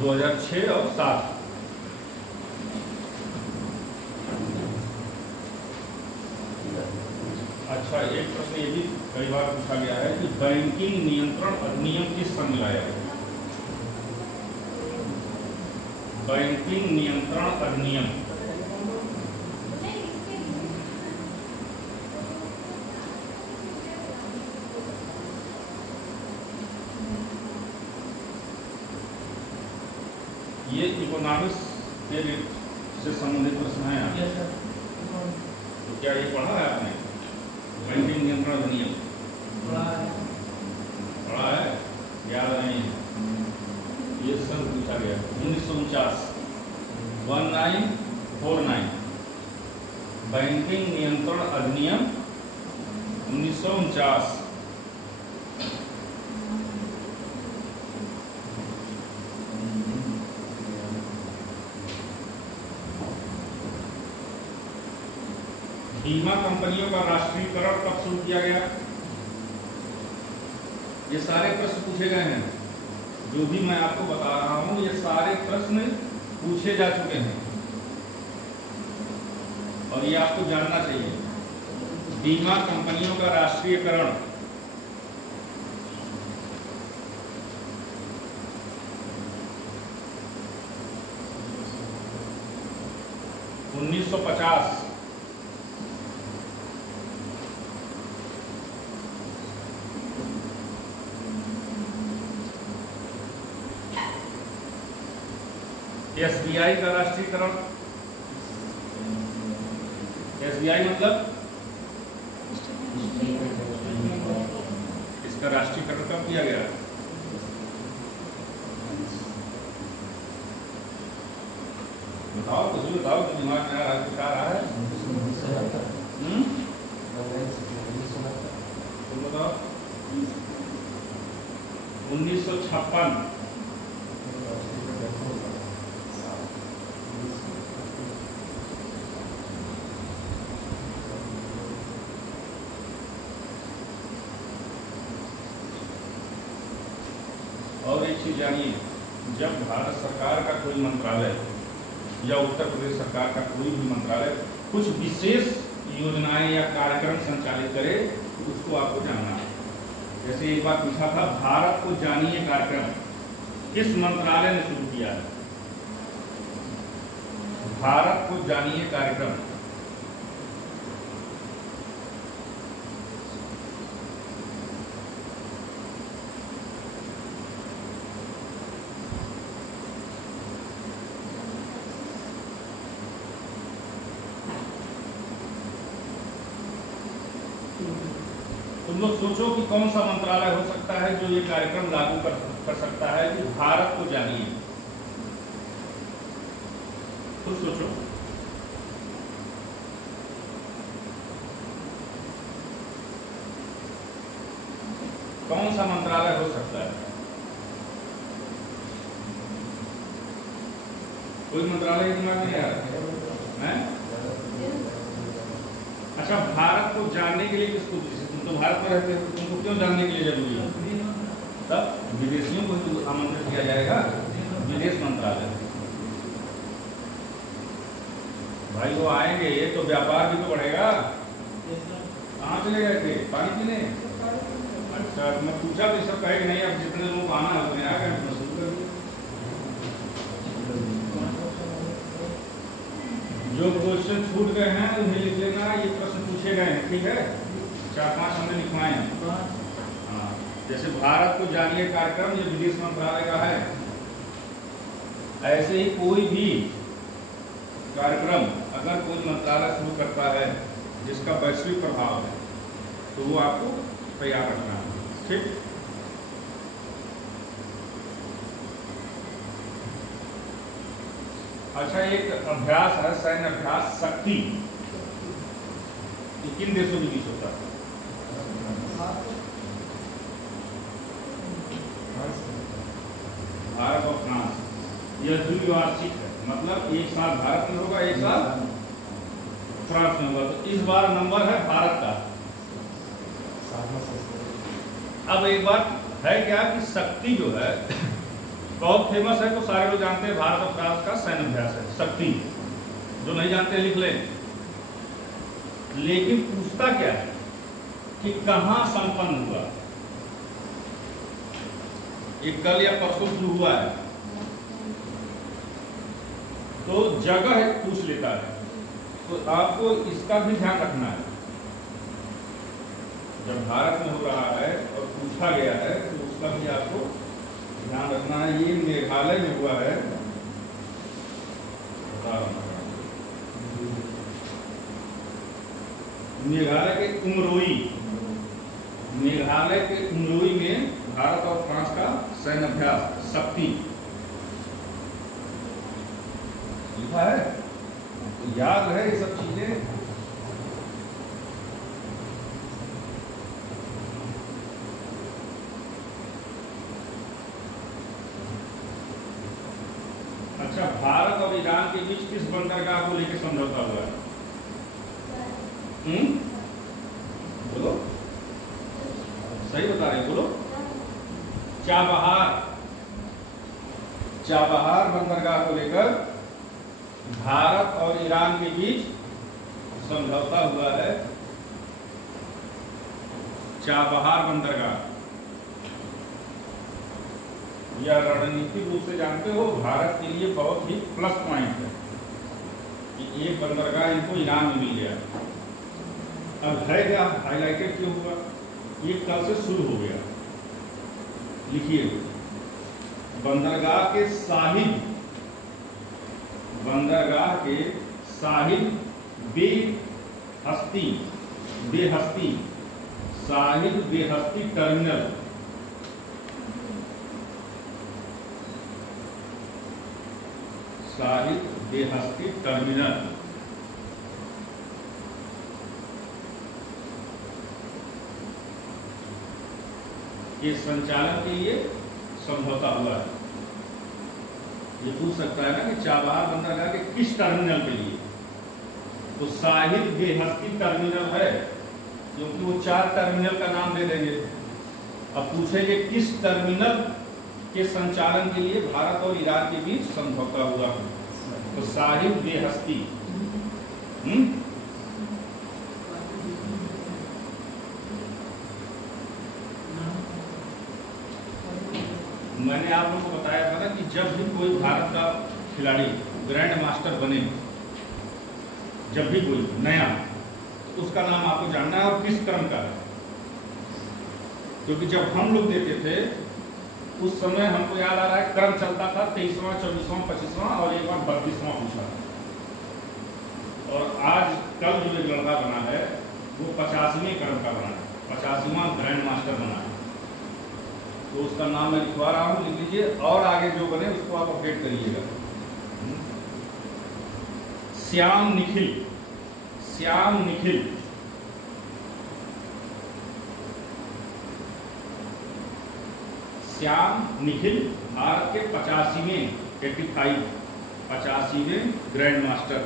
2006 और 7। अच्छा, एक प्रश्न ये भी कई बार पूछा गया है कि बैंकिंग नियंत्रण अधिनियम किस सन में लाया गया? बैंकिंग नियंत्रण अधिनियम ये इकोनॉमिक्स से संबंधित प्रश्न है। तो क्या ये पढ़ा है आपने? बैंकिंग नियंत्रण अधिनियम पढ़ा है? याद नहीं है? ये सन पूछा गया 1949, 1949 बैंकिंग नियंत्रण अधिनियम 1949। बीमा कंपनियों का राष्ट्रीयकरण कब शुरू किया गया? ये सारे प्रश्न पूछे गए हैं। जो भी मैं आपको बता रहा हूं ये सारे प्रश्न पूछे जा चुके हैं और ये आपको जानना चाहिए। बीमा कंपनियों का राष्ट्रीयकरण (1950) एसबीआई का राष्ट्रीयकरण, एसबीआई मतलब इसका राष्ट्रीयकरण कब किया गया? बताओ, कुछ भी बताओ, तो दिमाग में आ रहा है। तो बताओ 1956। और एक चीज जानिए, जब भारत सरकार का कोई मंत्रालय या उत्तर प्रदेश सरकार का कोई भी मंत्रालय कुछ विशेष योजनाएं या कार्यक्रम संचालित करे तो उसको आपको जानना है। जैसे एक बार पूछा था, भारत को जानिए कार्यक्रम किस मंत्रालय ने शुरू किया है? भारत को जानिए कार्यक्रम तुम लोग सोचो कि कौन सा मंत्रालय हो सकता है जो ये कार्यक्रम लागू कर सकता है कि भारत को जानिए। खुद सोचो। कौन सा मंत्रालय हो सकता है? कोई मंत्रालय दिमाग में आ रहा है? अच्छा, भारत को जानने के लिए किसको? तुम तो भारत में रहते हो, तुमको क्यों जानने के लिए जरूरी है? तब विदेशियों को तो आमंत्रित किया जाएगा, विदेश मंत्रालय। भाई वो आएंगे तो व्यापार भी तो बढ़ेगा। कहाँ चले गए थे? पानी पीने? अच्छा, मैं पूछा तो सब कहे कि नहीं, अब जितने लोग आना है उतने आ गए, शुरू कर दिया। जो क्वेश्चन छूट गए हैं उन्हें लिख लेना, ये प्रश्न पूछे गए हैं, ठीक है? 4-5 हमने लिखवाए हैं। हाँ, जैसे भारत को जानिए कार्यक्रम ये विदेश मंत्रालय का है, ऐसे ही कोई भी कार्यक्रम अगर कोई मंत्रालय शुरू करता है जिसका वैश्विक प्रभाव है तो वो आपको तैयार रखना है, ठीक? अच्छा, एक अभ्यास है सैन्य अभ्यास शक्ति, ये किन देशों के बीच होता है? भारत और फ्रांस। यह द्विवार्षिक है, मतलब एक साल भारत में होगा, एक साल फ्रांस में होगा। तो इस बार नंबर है भारत का। अब एक बात है क्या कि शक्ति जो है बहुत फेमस है, तो सारे लोग जानते हैं, भारत और फ्रांस का सैन्य अभ्यास है शक्ति। जो नहीं जानते लिख लें। लेकिन पूछता क्या है कि कहां संपन्न हुआ। ये कल या परसों शुरू हुआ है, तो जगह पूछ लेता है। तो आपको इसका भी ध्यान रखना है, जब भारत में हो रहा है और पूछा गया है तो उसका भी आपको ध्यान रखना है। ये मेघालय में हुआ है, मेघालय के उमरोई, मेघालय के उमरोई में भारत और फ्रांस का सैन्य अभ्यास शक्ति लिखा है। तो याद है ये सब चीजें। अच्छा, भारत और ईरान के बीच किस बंदरगाह को लेकर समझौता हुआ है? बोलो, सही बता रहे, बोलो। चाबहार, चाबहार बंदरगाह को लेकर भारत और ईरान के बीच समझौता हुआ है। चाबहार बंदरगाह, यह रणनीतिक रूप से जानते हो भारत के लिए बहुत ही प्लस पॉइंट है कि एक बंदरगाह इनको ईरान में मिल गया। अब है क्या, हाईलाइटेड क्यों हुआ? ये कल से शुरू हो गया। लिखिए, बंदरगाह के साहिल, बंदरगाह के साहिल बेहस्ती, बेहस्ती, साहिल बेहस्ती टर्मिनल, साहिल बेहस्ती टर्मिनल के संचालन के लिए समझौता हुआ है। ये पूछ सकता है ना कि चाबहार बंदरगाह के किस टर्मिनल के लिए? तो साहिल बेहस्ती टर्मिनल है, क्योंकि वो 4 टर्मिनल का नाम दे देंगे। अब पूछेंगे किस टर्मिनल के संचालन के लिए भारत और ईरान के बीच समझौता हुआ, तो साहिल बेहस्ती। मैंने आप लोगों को बताया था ना कि जब भी कोई भारत का खिलाड़ी ग्रैंड मास्टर बने, जब भी कोई नया, तो उसका नाम आपको जानना है और किस क्रम का है। क्योंकि जब हम लोग देते थे उस समय हमको याद आ रहा है क्रम चलता था 23वां, 24वां, 25वां और एक बार 32वां पूछा। और आज कल जो एक लड़का बना है वो 50वें क्रम का बना है, 50वां ग्रैंड मास्टर बना है। तो उसका नाम मैं लिखवा रहा हूँ, लिख लीजिए, और आगे जो बने उसको आप अपडेट करिएगा। श्याम निखिल, श्याम निखिल, श्याम निखिल भारत के 85वें 85वें ग्रैंड मास्टर।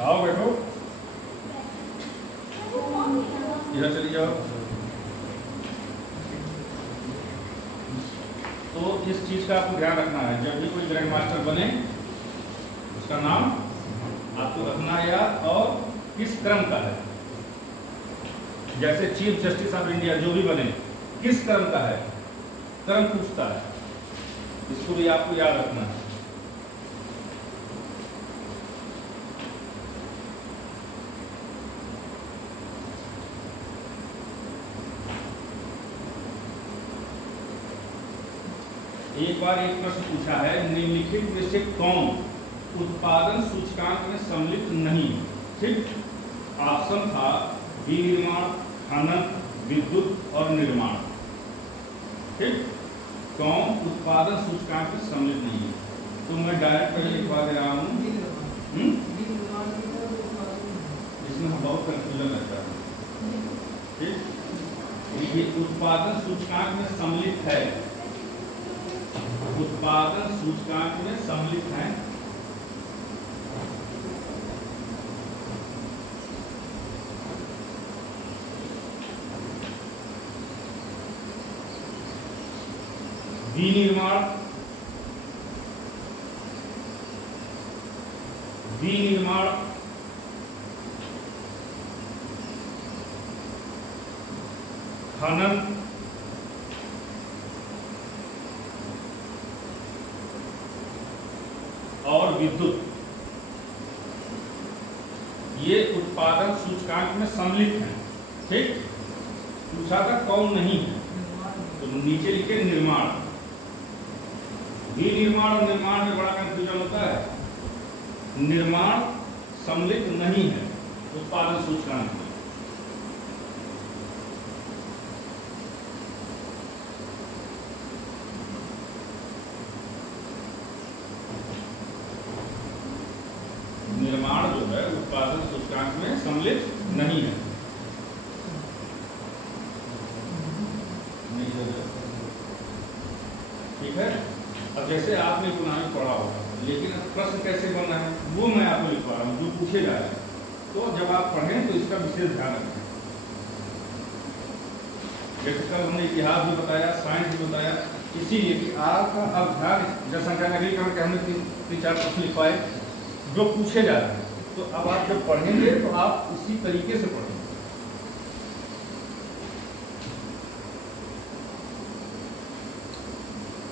आओ बैठो, इधर चली जाओ। तो इस चीज का आपको ध्यान रखना है, जब भी कोई ग्रैंड मास्टर बने उसका नाम आपको रखना है याद, और किस क्रम का है। जैसे चीफ जस्टिस ऑफ इंडिया जो भी बने किस क्रम का है, क्रम पूछता है, इसको भी आपको याद रखना है। एक बार एक प्रश्न पूछा है, निम्नलिखित में से कौन उत्पादन सूचकांक में सम्मिलित नहीं? ठीक, ऑप्शन था विनिर्माण, खनन, विद्युत और निर्माण। ठीक, कौन उत्पादन सूचकांक में सम्मिलित नहीं है? तो मैं डायरेक्ट पहले लिखवा दे रहा हूँ, इसमें बहुत कंफ्यूजन रहता है। ठीक, ये उत्पादन सूचकांक में सम्मिलित है, उत्पादन सूचकांक में सम्मिलित है। विनिर्माण, खनन, और विद्युत, ये उत्पादन सूचकांक में सम्मिलित हैं। ठीक, पूछा था कौन नहीं है, तो नीचे लिखे निर्माण। विनिर्माण और निर्माण में बड़ा कंफ्यूजन होता है। निर्माण सम्मिलित नहीं है उत्पादन सूचकांक में। निर्माण जो है उत्पादन सूचकांक में सम्मिलित नहीं है। ठीक है, अब जैसे आपने गुनाही पढ़ा होगा, लेकिन अब प्रश्न कैसे बनना है वो मैं आपको लिखवा रहा हूँ, जो पूछे जा रहे हैं। तो जब आप पढ़ें तो इसका विशेष ध्यान रखें। जैसे कल हमने इतिहास भी बताया, साइंस भी बताया, इसीलिए कि आपका अब ध्यान जनसंख्या नगरीकरण के हमने 3-4 प्रश्न लिखवाए जो पूछे जा रहे हैं। तो अब आप जब पढ़ेंगे तो आप उसी तरीके से पढ़ेंगे।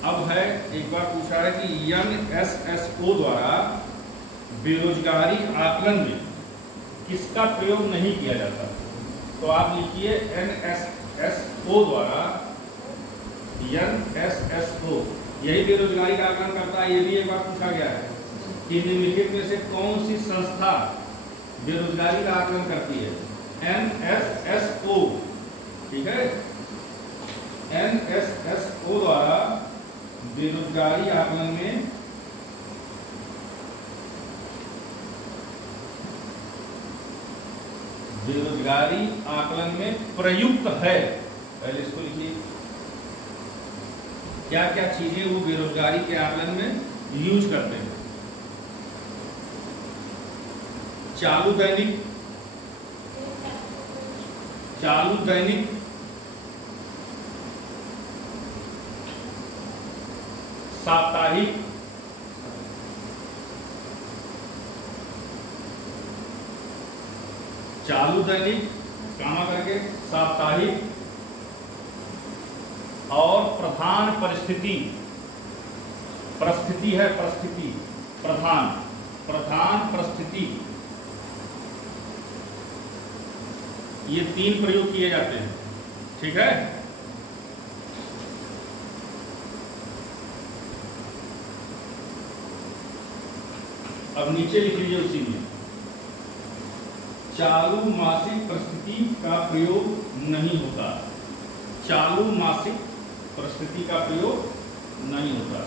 अब है, एक बार पूछा है कि NSSO द्वारा बेरोजगारी आकलन में किसका प्रयोग नहीं किया जाता। तो आप लिखिए NSSO द्वारा, NSSO यही बेरोजगारी का आकलन करता है। ये भी एक बार पूछा गया है कि निम्नलिखित में से कौन सी संस्था बेरोजगारी का आकलन करती है। NSSO, ठीक है, NSSO द्वारा बेरोजगारी आकलन में प्रयुक्त है। पहले इसको लिखिए, क्या क्या चीजें वो बेरोजगारी के आकलन में यूज करते हैं। चालू दैनिक, साप्ताहिक, चालू दैनिक कामा करके साप्ताहिक, और प्रधान परिस्थिति, परिस्थिति है, परिस्थिति प्रधान परिस्थिति, ये 3 प्रयोग किए जाते हैं। ठीक है, अब नीचे लिख लीजिए उसी में, चालू मासिक परिस्थिति का प्रयोग नहीं होता। चालू मासिक परिस्थिति का प्रयोग नहीं होता।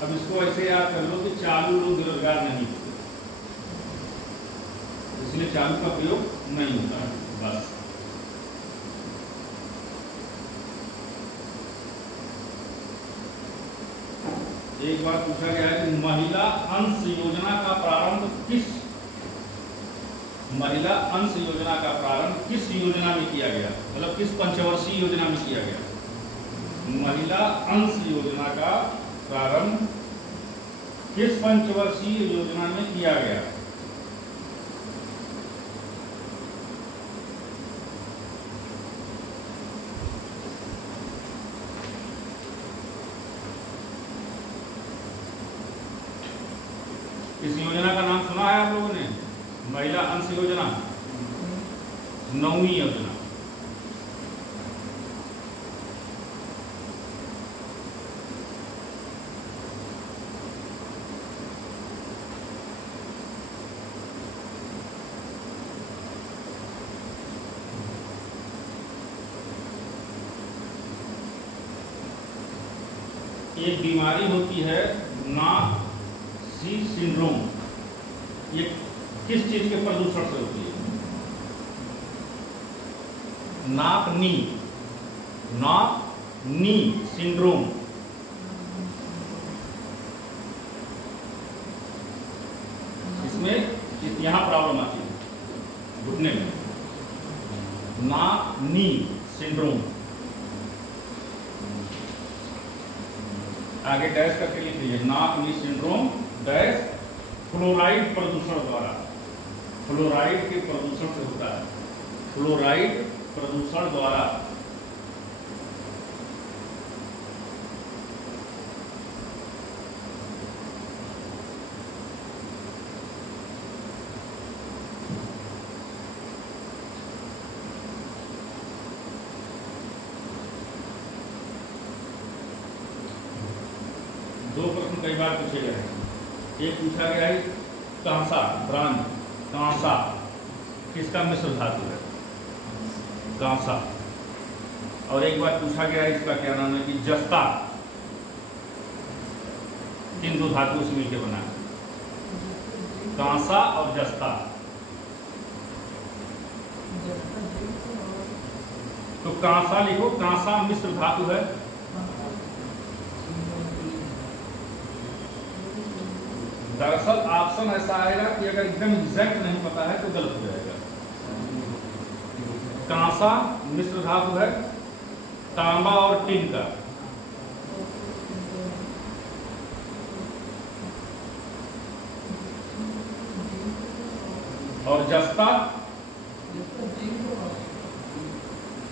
अब इसको ऐसे याद कर लो कि चालू लोग बेरोजगार नहीं होते, इसलिए चालू का प्रयोग नहीं होता है। बस एक बार पूछा गया है कि महिला अंश योजना का प्रारंभ किस योजना में किया गया, मतलब किस पंचवर्षीय योजना में किया गया। महिला अंश योजना का प्रारंभ किस पंचवर्षीय योजना में किया गया। इस योजना का नाम सुना है आप लोगों ने, महिला अंश योजना, 9वीं योजना। एक बीमारी होती है नाक-सी सिंड्रोम, ये किस चीज के प्रदूषण से होती है। नाक नी सिंड्रोम प्रॉब्लम आती है घुटने में, नाक नी सिंड्रोम। आगे डैश करके लिख लीजिए, नाक नी सिंड्रोम डैश फ्लोराइड प्रदूषण द्वारा, फ्लोराइड के प्रदूषण से होता है, फ्लोराइड प्रदूषण द्वारा। दो प्रश्न कई बार पूछे गए हैं। एक पूछा गया है कांसा, ब्रांज कांसा किसका मिश्र धातु है, कांसा। और एक बार पूछा गया है इसका क्या नाम है कि जस्ता किन दो धातुओं से मिलकर बना है, कांसा और जस्ता। तो कांसा लिखो, कांसा मिश्र धातु है। दरअसल ऑप्शन ऐसा आएगा कि अगर एकदम एग्जैक्ट नहीं पता है तो गलत हो जाएगा। कांसा मिश्र धातु है तांबा और टिन का। और जस्ता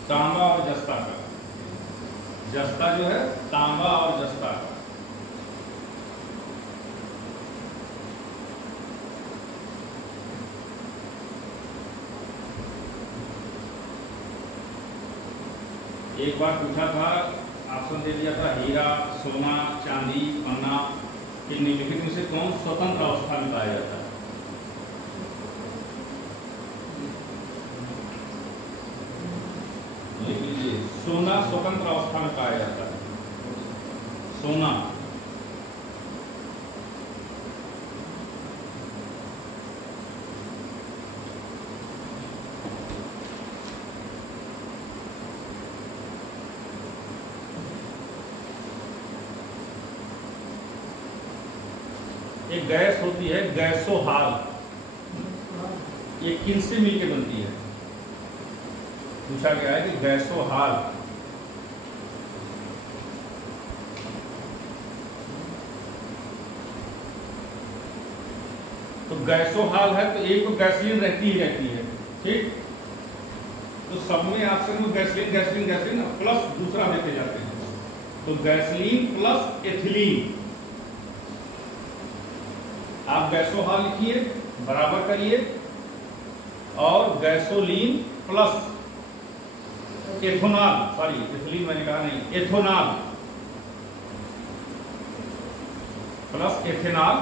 तांबा और जस्ता का, जस्ता जो है तांबा और जस्ता का। एक बार पूछा था, ऑप्शन दे दिया था हीरा, सोना, चांदी, पन्ना के निम्नलिखित में से कौन स्वतंत्र अवस्था में पाया जाता है। लिख लीजिए, सोना स्वतंत्र अवस्था में पाया जाता है, सोना। एक गैस होती है गैसोहाल, ये किनसे मिलकर बनती है, पूछा गया है कि गैसोहाल। तो गैसोहाल है तो एक तो गैसोलीन रहती ही रहती है, ठीक। तो सब में ऑप्शन में गैसोलीन गैसोलीन गैसोलीन प्लस दूसरा देते जाते हैं, तो गैसोलीन प्लस एथिलीन। आप गैसोहाल लिखिए, बराबर करिए, और gasoline plus ethanol, sorry ethylene मैंने कहा नहीं, एथोनॉल प्लस एथेनॉल।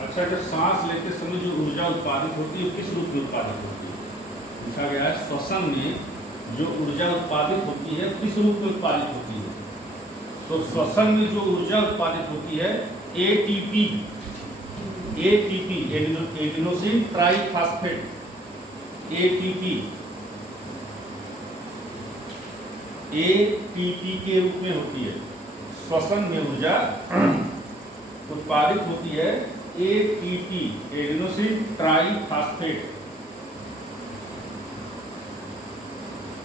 अच्छा, जब सांस लेते समय जो ऊर्जा उत्पादित होती है वो किस रूप में उत्पादित होती है, पूछा गया है श्वसन में जो ऊर्जा उत्पादित होती है किस रूप में उत्पादित होती है। तो श्वसन में जो ऊर्जा उत्पादित होती है ATP, ATP adenosine triphosphate, ATP, ATP के रूप में होती है। श्वसन में ऊर्जा उत्पादित होती है एटीपी एडिनोसिन ट्राइफॉस्फेट।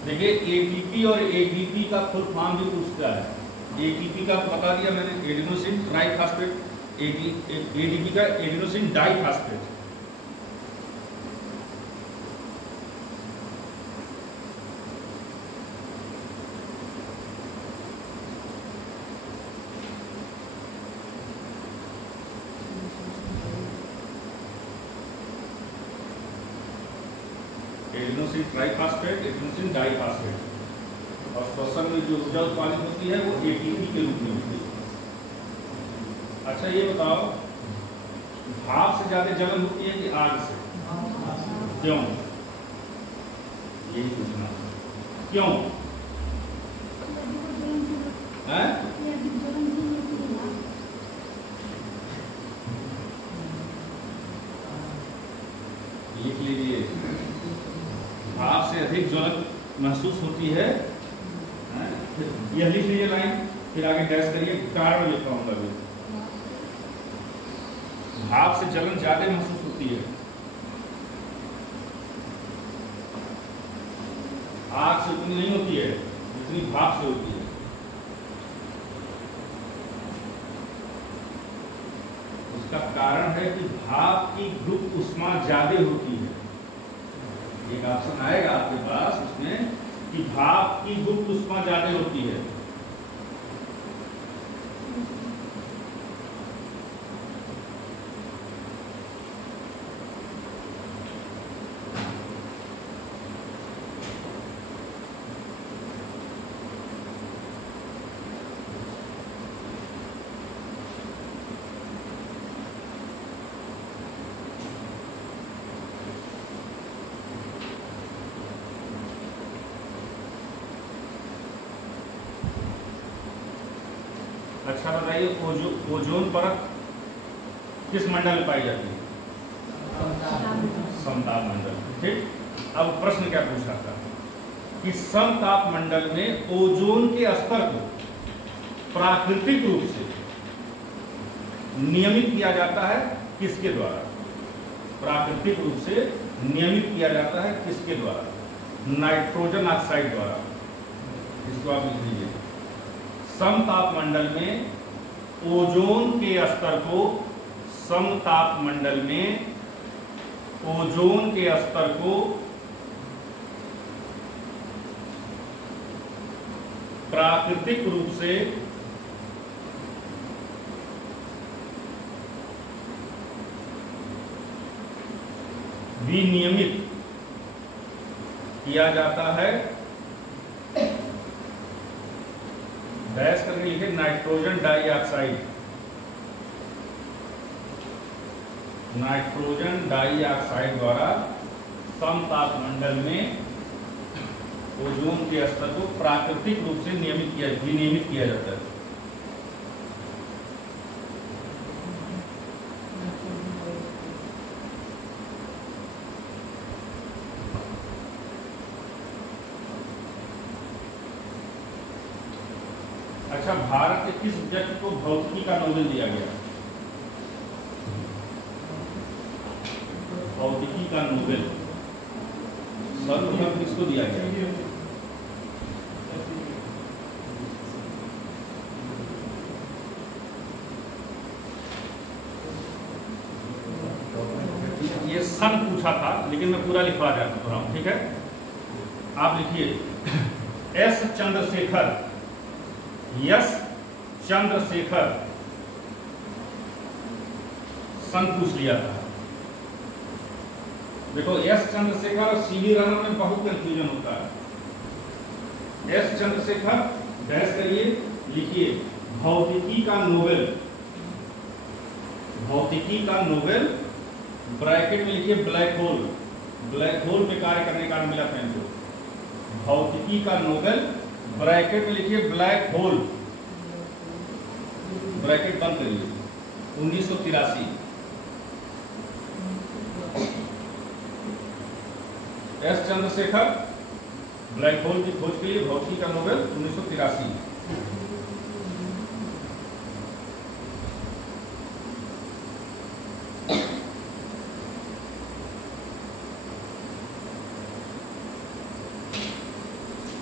देखिए एटीपी और एडीपी का फुल फॉर्म भी पूछता है। एटीपी का बता दिया मैंने, एडिनोसिन ट्राइफॉस्फेट, एडीपी का adenosine diphosphate. Adenosine triphosphate, adenosine diphosphate. और श्वसन में जो ऊर्जा उत्पादित होती है वो एटीपी के रूप में होती है। अच्छा ये बताओ, भाप से ज्यादा जलन होती है कि आग से? क्यों, यही पूछना, क्यों है? लिख लीजिए, भाप से अधिक ज्वलक महसूस होती है। यह लिख लीजिए लाइन, फिर आगे डैश करिए, कारण लिख पाऊंगा भी। भाप से जलन ज्यादा महसूस होती है, आग से उतनी नहीं होती है जितनी भाप से होती है। उसका कारण है कि भाप की गुप्त ऊष्मा ज्यादा होती है। एक ऑप्शन आएगा आपके पास उसमें कि भाप की गुप्त ऊष्मा ज्यादा होती है। अच्छा बताइए, ओजोन परत किस मंडल में पाई जाती है? समताप मंडल। ठीक, अब प्रश्न क्या पूछा था कि समताप मंडल में ओजोन के स्तर को प्राकृतिक रूप से नियमित किया जाता है किसके द्वारा? प्राकृतिक रूप से नियमित किया जाता है किसके द्वारा? नाइट्रोजन ऑक्साइड द्वारा। इसको आप लिख लीजिए, समताप मंडल में ओजोन के स्तर को, समताप मंडल में ओजोन के स्तर को प्राकृतिक रूप से विनियमित किया जाता है। डैश करके लिखे नाइट्रोजन डाइऑक्साइड। नाइट्रोजन डाइऑक्साइड द्वारा समताप मंडल में ओजोन के स्तर को प्राकृतिक रूप से विनियमित किया जाता है। अच्छा, भारत के किस व्यक्ति को भौतिकी का नोबेल दिया गया? भौतिकी का नोबेल सर्वप्रथम किसको दिया गया? ये सन पूछा था, लेकिन मैं पूरा लिखवा देता हूं, ठीक है? आप लिखिए एस चंद्रशेखर, यस चंद्रशेखर। सन पूछ लिया था। देखो, एस चंद्रशेखर और सीवी रमन में बहुत कंफ्यूजन होता है। एस चंद्रशेखर डैश करिए, लिखिए भौतिकी का नोबेल। भौतिकी का नोबेल ब्रैकेट में लिखिए ब्लैक होल। ब्लैक होल पे कार्य करने का मिला था इनको। भौतिकी का नोबेल ब्रैकेट में लिखिए ब्लैक होल, ब्रैकेट बंद करिए, 1983। एस चंद्रशेखर ब्लैक होल की खोज के लिए भौतिकी का नोबेल 1983।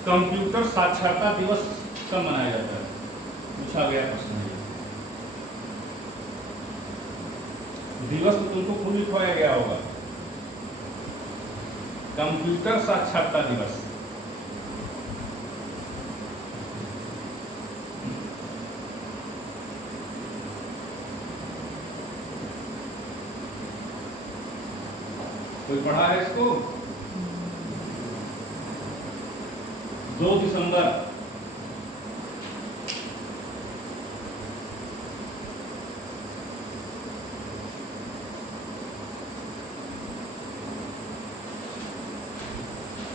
कंप्यूटर साक्षरता दिवस कब मनाया जाता है? पूछा गया प्रश्न है। दिवस तो तुमको खुद लिखवाया गया होगा। कंप्यूटर साक्षरता दिवस कोई पढ़ा है इसको? 2 दिसंबर।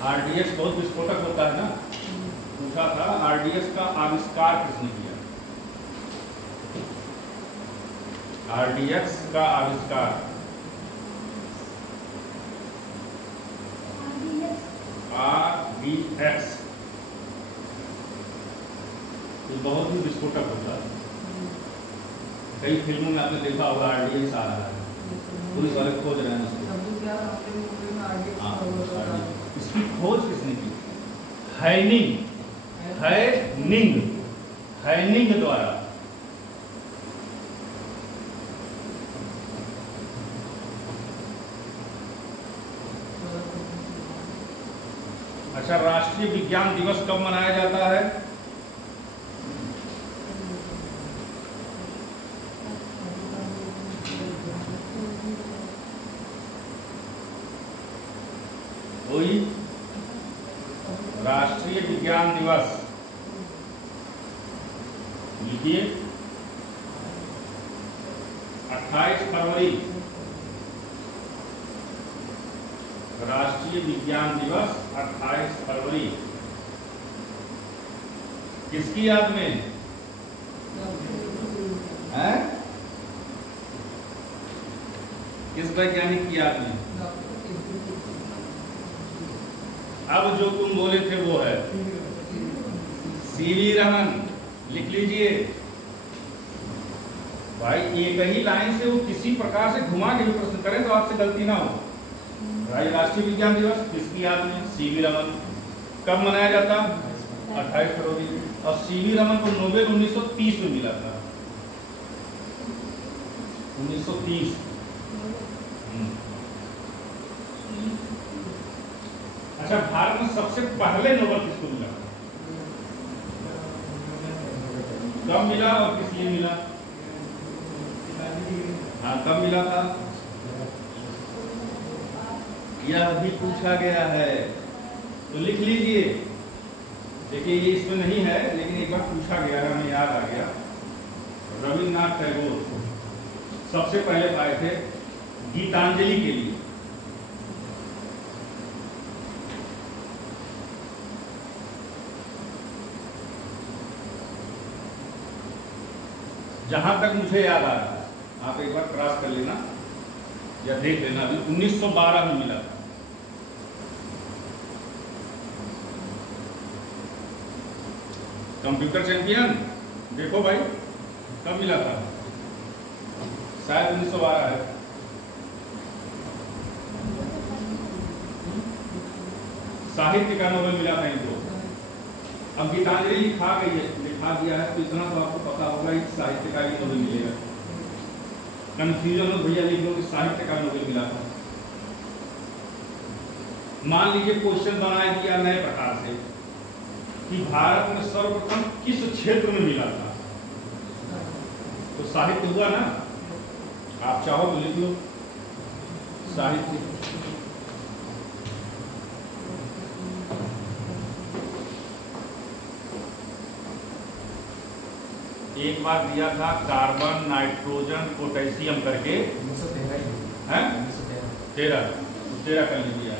आरडीएक्स बहुत विस्फोटक होता है ना, पूछा था आरडीएक्स का आविष्कार किसने किया? आरडीएक्स का आविष्कार RDX। ये बहुत ही विस्फोटक होता है। कई फिल्मों में आपने देखा होगा RDX आ रहा है, पुलिस वाले खोज रहे हैं उसको। इसकी खोज किसने की? हैनिंग द्वारा। अच्छा, राष्ट्रीय विज्ञान दिवस कब मनाया जाता है? वही राष्ट्रीय विज्ञान दिवस, लिखिए 28 फरवरी राष्ट्रीय विज्ञान दिवस 28 फरवरी। किसकी याद में है? किस वैज्ञानिक की याद में? अब जो तुम बोले थे वो है सीवी रमन। लिख लीजिए भाई, एक ही लाइन से वो किसी प्रकार से घुमा के भी प्रश्न करें तो आपसे गलती ना हो। भाई, राष्ट्रीय विज्ञान दिवस किसकी याद में? सीवी रमन। कब मनाया जाता? 28 फरवरी। और सीवी रमन को नोबेल 1930 में मिला था। 1930। अच्छा, भारत में सबसे पहले नोबेल किसको मिला? कब मिला और किस लिए मिला? हाँ, कब मिला था? यह भी पूछा गया है, तो लिख लीजिए। देखिए, ये इसमें नहीं है, लेकिन एक बार पूछा गया है, हमें याद आ गया। रविन्द्रनाथ टैगोर सबसे पहले पाए थे गीतांजलि के लिए। जहां तक मुझे याद आ रहा है, आप एक बार क्रॉस कर लेना या देख लेना, अभी 1912 में मिला था। कंप्यूटर चैंपियन देखो भाई, कब मिला था? शायद 1912 है। साहित्य का नोबेल मिला था इनको। अब गीतांजलि लिखा दिया है, तो इतना तो आपको पता होगा कि साहित्य का भी नोबेल मिलेगा। कंफ्यूजन हो भैया, लिख लो कि साहित्य का नोबेल मिला था। मान लीजिए क्वेश्चन बनाया दिया नए प्रकार से कि भारत में सर्वप्रथम किस क्षेत्र में मिला था, तो साहित्य हुआ ना। आप चाहो तो लिख लो साहित्य। एक बार दिया था कार्बन, नाइट्रोजन, पोटेशियम करके। 13 कर लीजिए।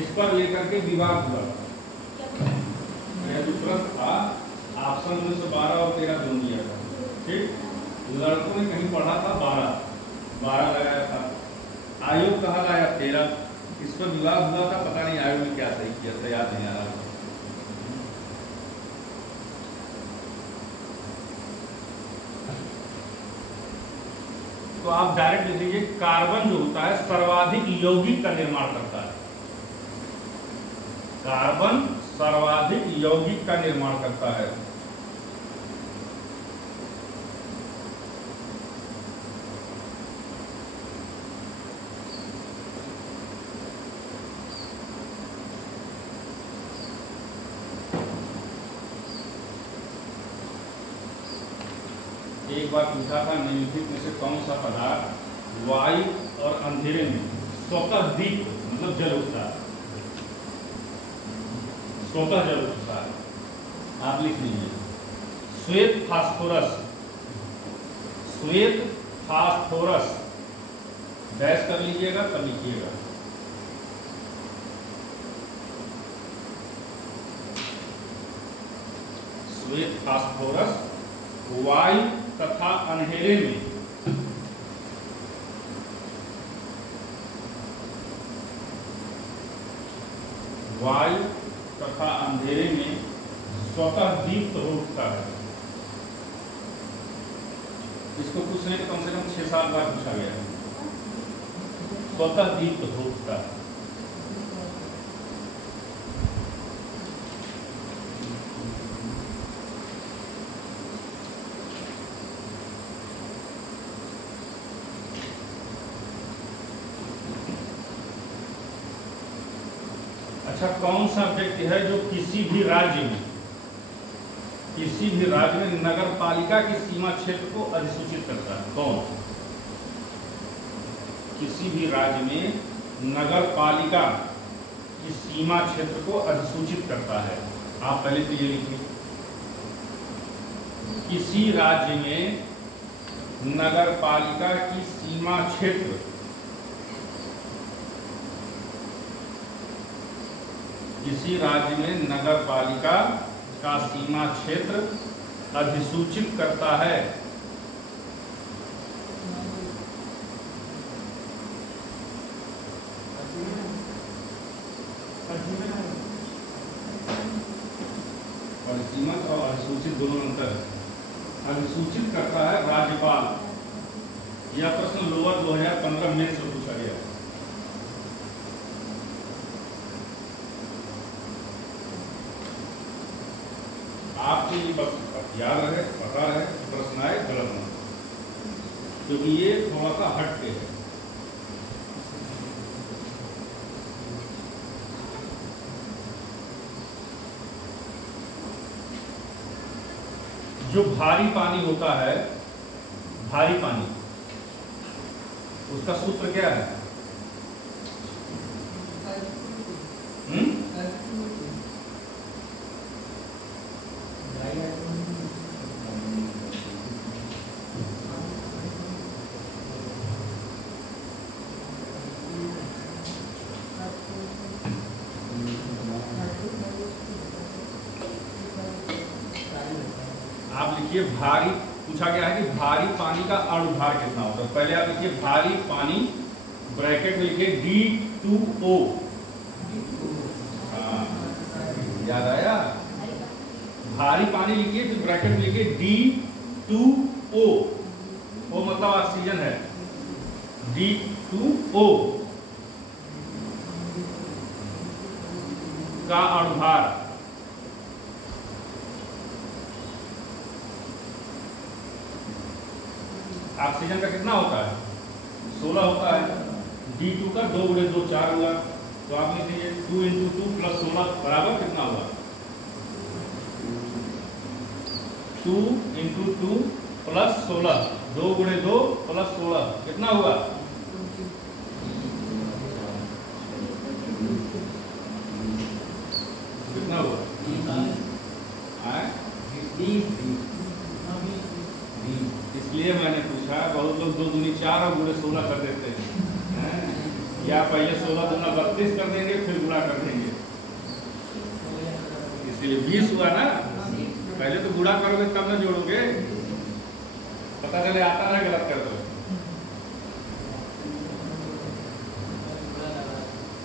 इस पर लेकर के विवाद हुआ। यह जो प्रश्न था, ऑप्शन 1912 और 13 दोनों दिया था। ठीक, लड़कों ने कहीं पढ़ा था 12 लगाया था, आयोग कहा लाया 13। इस पर विवाद हुआ था, पता नहीं आयोग ने क्या सही किया था, याद नहीं आ रहा। तो आप डायरेक्ट लिख लीजिए, कार्बन जो होता है सर्वाधिक यौगिक का निर्माण करता है। कार्बन सर्वाधिक यौगिक का निर्माण करता है। एक बार पूछा था, निम्नलिखित में से कौन सा पदार्थ वायु और अंधेरे में स्वतः दीप मतलब जल उठता है? स्वतः जल उठता है। आप लिख लीजिए श्वेत फास्फोरस। श्वेत फास्फोरस डैश कर लीजिएगा, तब लिखिएगा। श्वेत फास्फोरस वायु तथा अंधेरे में वायु तथा अंधेरे में स्वतः दीप्त हो उठता है। इसको पूछने के कम से कम 6-7 बार पूछा गया है। स्वतः दीप्त हो उठता है। अच्छा, कौन सा व्यक्ति है जो किसी भी राज्य में नगर पालिका की सीमा क्षेत्र को अधिसूचित करता है? कौन? किसी भी राज्य में नगर पालिका की सीमा क्षेत्र को अधिसूचित करता है। आप पहले तो ये लिखिए, किसी राज्य में नगर पालिका की सीमा क्षेत्र किसी राज्य में नगर पालिका का सीमा क्षेत्र अधिसूचित करता है। परिसीमन और अधिसूचित दोनों अंतर है। अधिसूचित करता है राज्यपाल। यह प्रश्न लोअर 2015 में से पूछा गया। आपके ये बस याद रहे, पता रहे, प्रश्न आए गलत न, क्योंकि ये थोड़ा सा हट के है। जो भारी पानी होता है, भारी पानी, उसका सूत्र क्या है? आप लिखिए भारी, पूछा गया है कि भारी पानी का अणुभार कितना होता है। पहले आप लिखिए भारी पानी, ब्रैकेट में लिखिए D2O। याद आया? भारी पानी लिखिए, फिर ब्रैकेट में लिखिए D2O। O मतलब ऑक्सीजन है। D2O का अणुभार ऑक्सीजन का कितना होता है? 16 होता है। D2 का 2 गुणे 2 4 हुआ, तो आप लिखिए 2 × 2 + 16 बराबर कितना हुआ? 2 × 2 + 16, 2 गुणे 2 + 16 कितना हुआ? कितना हुआ? इसलिए मैंने पूछा, बहुत लोग 2 दूनी 4 और गुणे 16 कर देते हैं, या पहले 16 दूना 32 कर देंगे, फिर गुणा कर देंगे। इसलिए 20 हुआ ना। पहले तो गुणा करोगे तब ना जोड़ोगे, पता चले आता है गलत कर दो।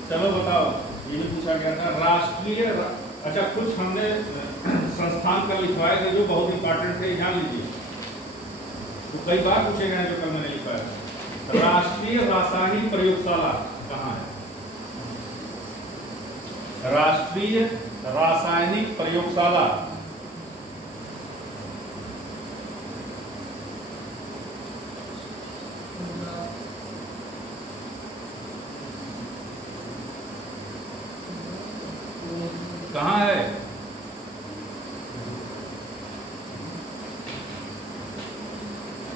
चलो बताओ, ये भी पूछा गया था राष्ट्रीय। अच्छा, कुछ हमने संस्थान का लिखवाए थे जो बहुत इंपॉर्टेंट थे, जान लीजिए, तो कई बार पूछे गए जो कल मैंने लिखा है। राष्ट्रीय रासायनिक प्रयोगशाला कहाँ है? राष्ट्रीय रासायनिक प्रयोगशाला कहाँ है?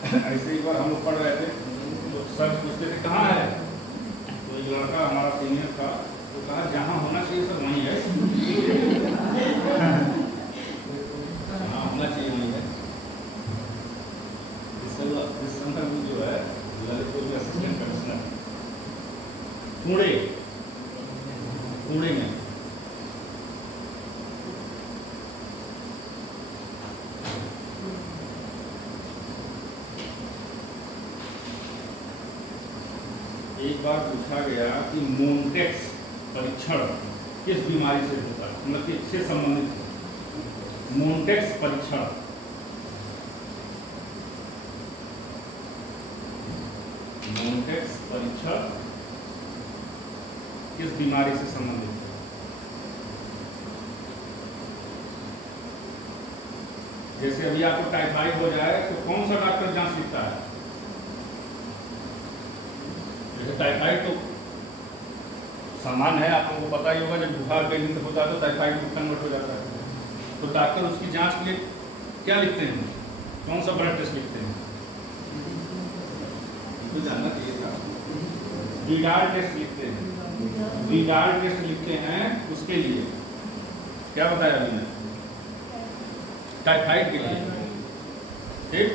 ऐसे एक बार हम लोग पढ़ रहे थे, तो सर पूछते थे कहाँ है, तो एक लड़का हमारा सीनियर था, तो कहा जहाँ होना चाहिए सर वहीं है। हाँ, होना चाहिए वहीं है। इस संदर्भ में जो है ललितपुर में असिस्टेंट कमिश्नर पुणे में एक बार पूछा गया कि मोन्टेक्स परीक्षण किस बीमारी से होता है, मतलब किससे संबंधित है? मोन्टेक्स परीक्षण। मोन्टेक्स परीक्षण किस बीमारी से संबंधित है? जैसे अभी आपको टाइफाइड हो जाए तो कौन सा डॉक्टर जांच लिखता है? जैसे टाइफाइड तो सामान्य है, आप लोगों को पता ही होगा, जब बुखार कई दिन तक होता है तो टाइफाइड में कन्वर्ट हो जाता है। तो डॉक्टर उसकी जांच के लिए क्या लिखते हैं, कौन सा ब्लड टेस्ट लिखते हैं? तो जानना चाहिए था। वीडाल टेस्ट लिखते हैं, वीडाल टेस्ट लिखते हैं उसके लिए। क्या बताया अभी मैंने? टाइफाइड के लिए, ठीक।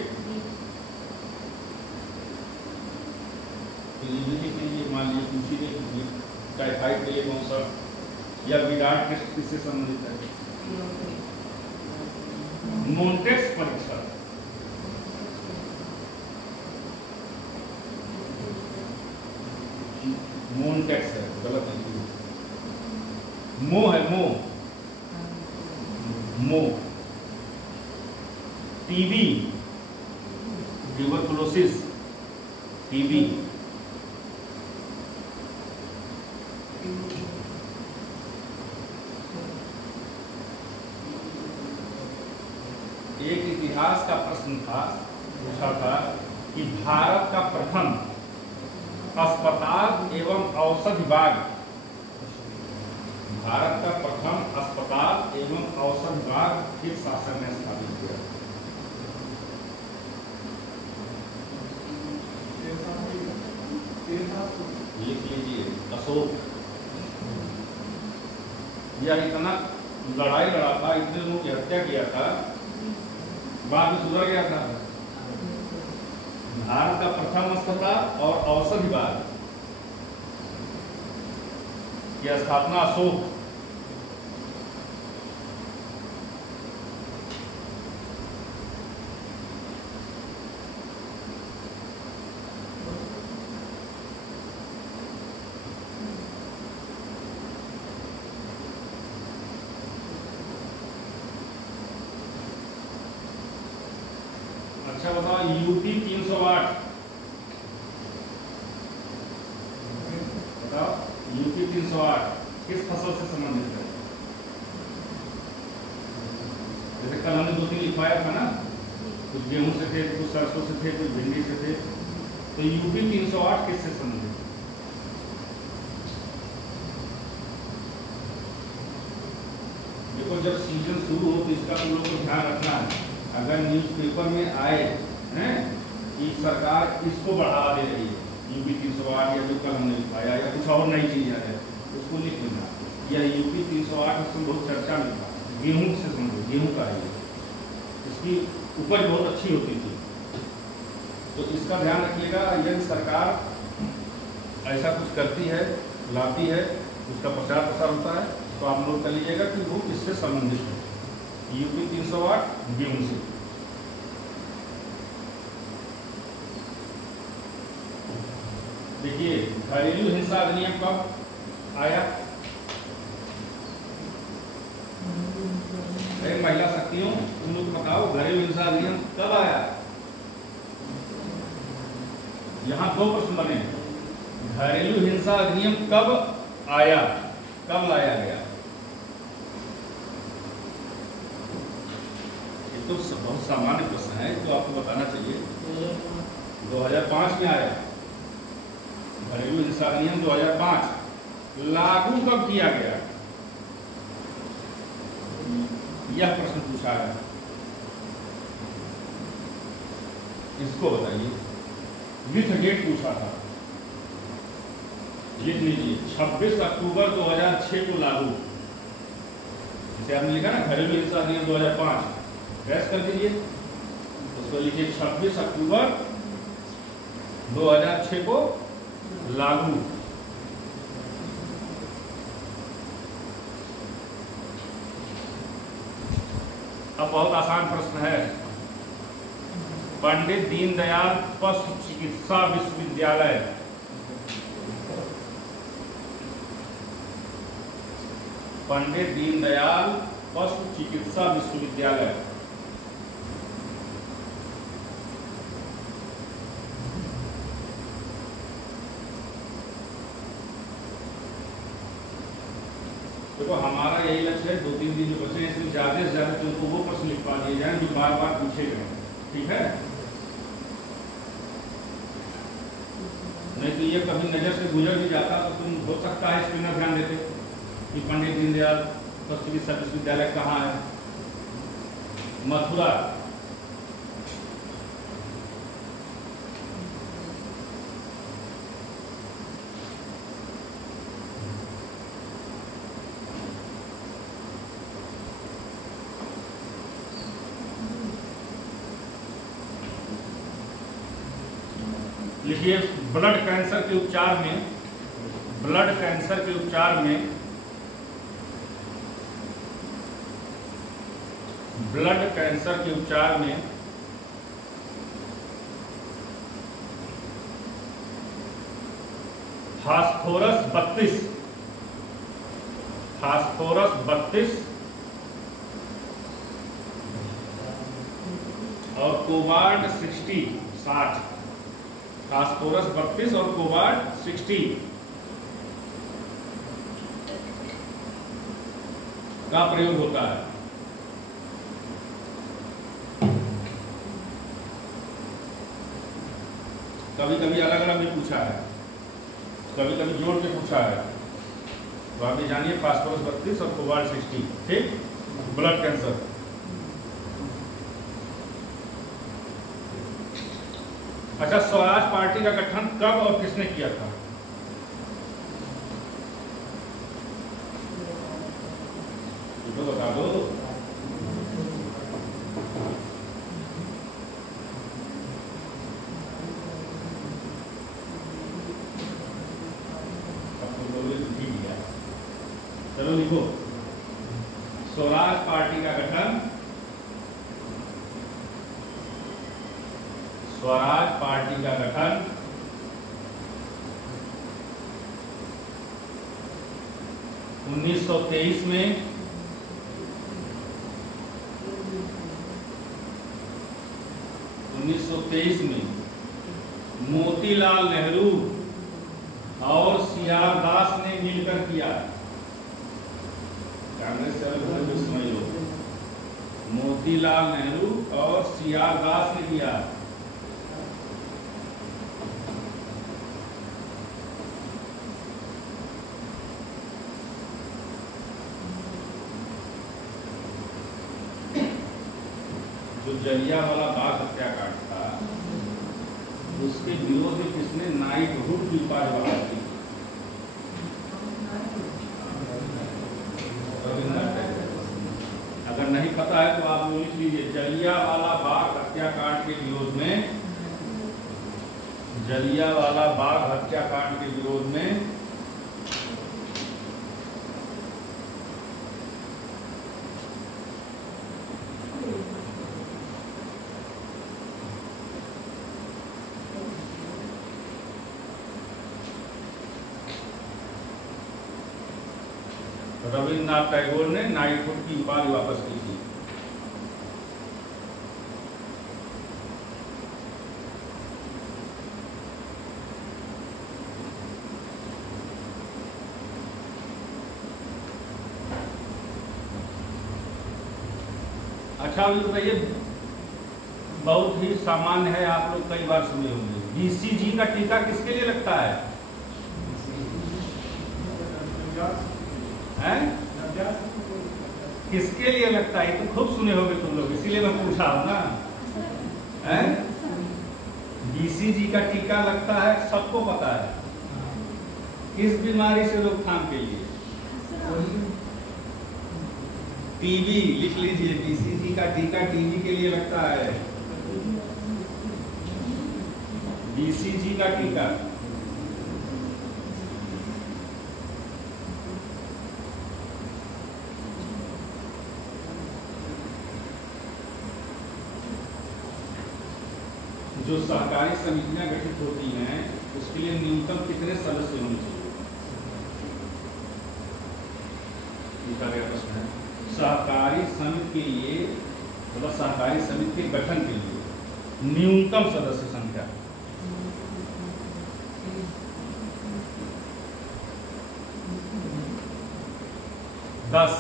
के लिए मान लीजिए पूछिए टाइफाइड के लिए कौन सा, या वीडाल टेस्ट किससे संबंधित है? मोन्टेक्स परीक्षण। मोन्टेक्स है, गलत है, मो है, मो मो। TB, tuberculosis, TB. एक इतिहास का प्रश्न था, पूछा था कि भारत का प्रथम अस्पताल एवं औषधि विभाग, भारत का प्रथम अस्पताल एवं औषधि विभाग किस शासन ने स्थापित किया? लिख लीजिए, अशोक। यह इतना लड़ाई लड़ा था, इतने लोगों की हत्या किया था, बाद में सुधर गया था। भारत का प्रथम अस्पताल और औषधि विभाग की स्थापना अशोक। अच्छा बताओ, यूपी 308 बताओ, यूपी 308 किस फसल से संबंधित है? जैसे कल हमने 2-3 लिखवाया था ना, कुछ गेहूं से थे, कुछ सरसों से थे, कुछ भिंडी से थे। तो यूपी 308 किससे संबंधित है? देखो, जब सीजन शुरू हो तो इसका तुम लोग को ध्यान रखना है। अगर न्यूज़पेपर में आए हैं कि सरकार इसको बढ़ावा दे रही है, यूपी 308 या जो कल हमने लिखाया, या कुछ और नई चीज आ जाए, उसको लिख लेना। यह यूपी 308 इसमें बहुत चर्चा में था, गेहूं से संबंधित, गेहूं का है, इसकी उपज बहुत अच्छी होती थी। तो इसका ध्यान रखिएगा, यदि सरकार ऐसा कुछ करती है, लाती है, उसका प्रचार प्रसार होता है, तो आप लोग कर लीजिएगा कि वो किससे संबंधित है। यूपी 308 गेहूं से। देखिए, घरेलू हिंसा अधिनियम कब आया? महिला शक्तियों, तुम लोग बताओ, घरेलू हिंसा अधिनियम कब आया? यहाँ 2 प्रश्न बने। घरेलू हिंसा अधिनियम कब आया, कब लाया गया? तो बहुत सामान्य प्रश्न है, तो आपको बताना चाहिए। 2005 में आया घरेलू हिंसा अधिनियम, 2005। लागू कब किया गया, यह प्रश्न पूछा है। इसको बताइए। विथ डेट पूछा था, लिख लीजिए। 26 अक्टूबर 2006 को लागू। जैसे आपने लिखा ना घरेलू हिंसा अधिनियम 2005, गैस कर दीजिए, उसको लिखिए 26 अक्टूबर 2006 को लागू। अब बहुत आसान प्रश्न है। पंडित दीनदयाल पशु चिकित्सा विश्वविद्यालय पंडित दीनदयाल पशु चिकित्सा विश्वविद्यालय। देखो हमारा यही लक्ष्य है, 2-3 दिन जो बचे इसमें ज्यादा से ज्यादा तुमको वो प्रश्न लिखवा दिए जाए जो बार बार पूछे गए, ठीक है? नहीं तो ये कभी नजर से गुजर भी जाता तो तुम हो सकता है इस पर न ध्यान देते कि पंडित दीनदयाल पशु चिकित्सा विश्वविद्यालय कहाँ है। मथुरा। लिखिए ब्लड कैंसर के उपचार में, ब्लड कैंसर के उपचार में, ब्लड कैंसर के उपचार में फास्फोरस 32 और कोबाल्ट 60 फास्फोरस 32 और कोबाल्ट 60 का प्रयोग होता है। कभी कभी अलग अलग भी पूछा है, कभी कभी जोड़ के पूछा है, तो आप ये जानिए फास्फोरस 32 और कोबाल्ट 60, ठीक? Blood cancer. अच्छा, स्वराज पार्टी का गठन कब और किसने किया था? तो बता दो। चलो लिखो, स्वराज पार्टी का गठन, स्वराज पार्टी का गठन 1923 में, 1923 में मोतीलाल नेहरू और सीआर दास ने मिलकर किया। कांग्रेस से समझ लो, मोतीलाल नेहरू और सीआर दास ने किया। जो जलियांवाला बाग हत्याकांड था उसके विरोध में किसने नाइटहुड की उपाधि दी? अगर नहीं पता है तो आप लिख लीजिए, जलियांवाला बाग हत्याकांड के विरोध में, जलियांवाला बाग हत्याकांड के विरोध में रविन्द्रनाथ टैगोर ने नाइटहुड की उपाधि वापस की थी। अच्छा अभी बताइए, बहुत ही सामान्य है, आप लोग कई बार सुने होंगे, बीसीजी का टीका किसके लिए लगता है? किसके लिए लगता है? ये तो खूब सुने होंगे तुम लोग, इसीलिए मैं पूछा हूं ना। बीसीजी का टीका लगता है, सबको पता है, किस बीमारी से रोकथाम के लिए? टीबी। लिख लीजिए, बीसीजी का टीका टीबी के लिए लगता है। बीसीजी का टीका जो सहकारी समितियां गठित होती हैं उसके लिए न्यूनतम कितने सदस्य होने चाहिए? लिखा गया प्रश्न है, सहकारी समिति के लिए मतलब सहकारी समिति के गठन के लिए न्यूनतम सदस्य संख्या। दस।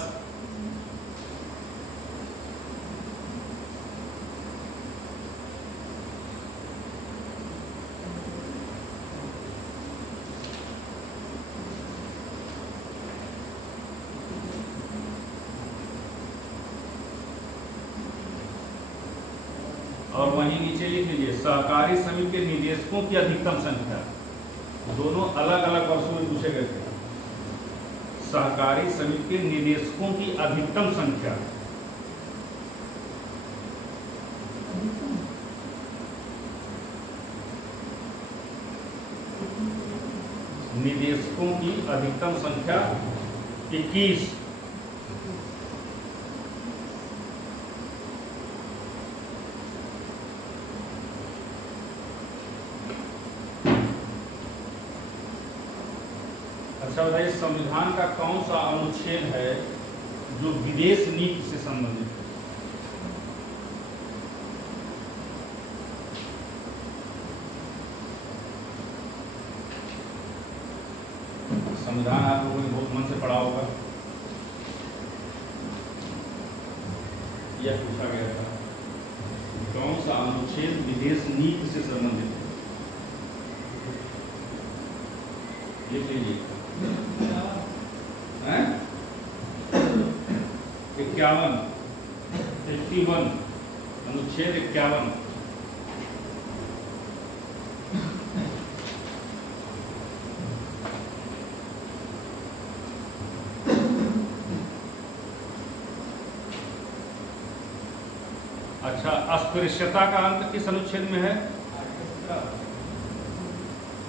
और वहीं नीचे लिख लीजिए सहकारी समिति के निदेशकों की अधिकतम संख्या। दोनों अलग अलग वर्षों में पूछे गए थे। सहकारी समिति के निदेशकों की अधिकतम संख्या। निदेशकों की अधिकतम संख्या 21। अच्छा बताइए, संविधान का कौन सा अनुच्छेद है जो विदेश नीति से संबंधित है? संविधान आप लोगों ने बहुत मन से पढ़ा होगा। यह पूछा गया था, कौन सा अनुच्छेद विदेश नीति से संबंधित है? लिख लीजिए। 51 अनुच्छेद 51। अच्छा, अस्पृश्यता का अंत किस अनुच्छेद में है?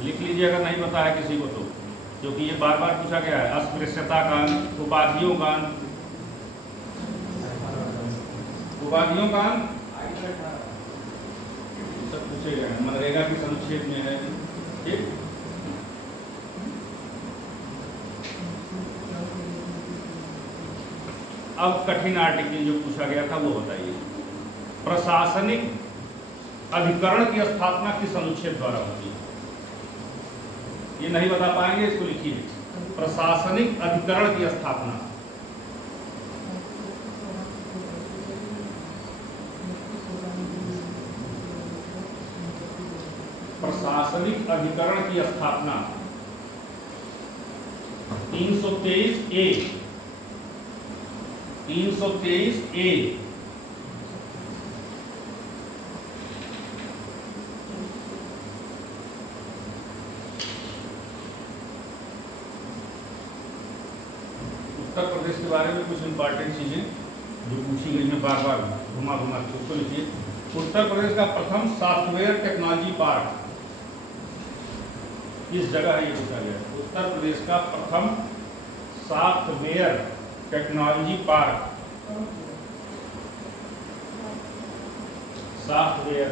लिख लीजिए अगर नहीं पता है किसी को तो, क्योंकि ये बार बार पूछा गया है। अस्पृश्यता का अंत, उपाधियों का अंत, उपाधियों का अंत सब पूछे गए हैं। मनरेगा किस अनुच्छेद में है? ठीक। अब कठिन आर्टिकल जो पूछा गया था वो बताइए। प्रशासनिक अधिकरण की स्थापना किस अनुच्छेद द्वारा होती है? ये नहीं बता पाएंगे, इसको लिखिए। प्रशासनिक अधिकरण की स्थापना। प्रशासनिक अधिकरण की स्थापना 323A। 323A। उत्तर प्रदेश के बारे में कुछ इंपॉर्टेंट चीजें जो पूछी गई हैं बार बार घुमा घुमा के, उसको लिखिए। उत्तर प्रदेश का प्रथम सॉफ्टवेयर टेक्नोलॉजी पार्क किस जगह है? ये पूछा गया। उत्तर प्रदेश का प्रथम software technology park, software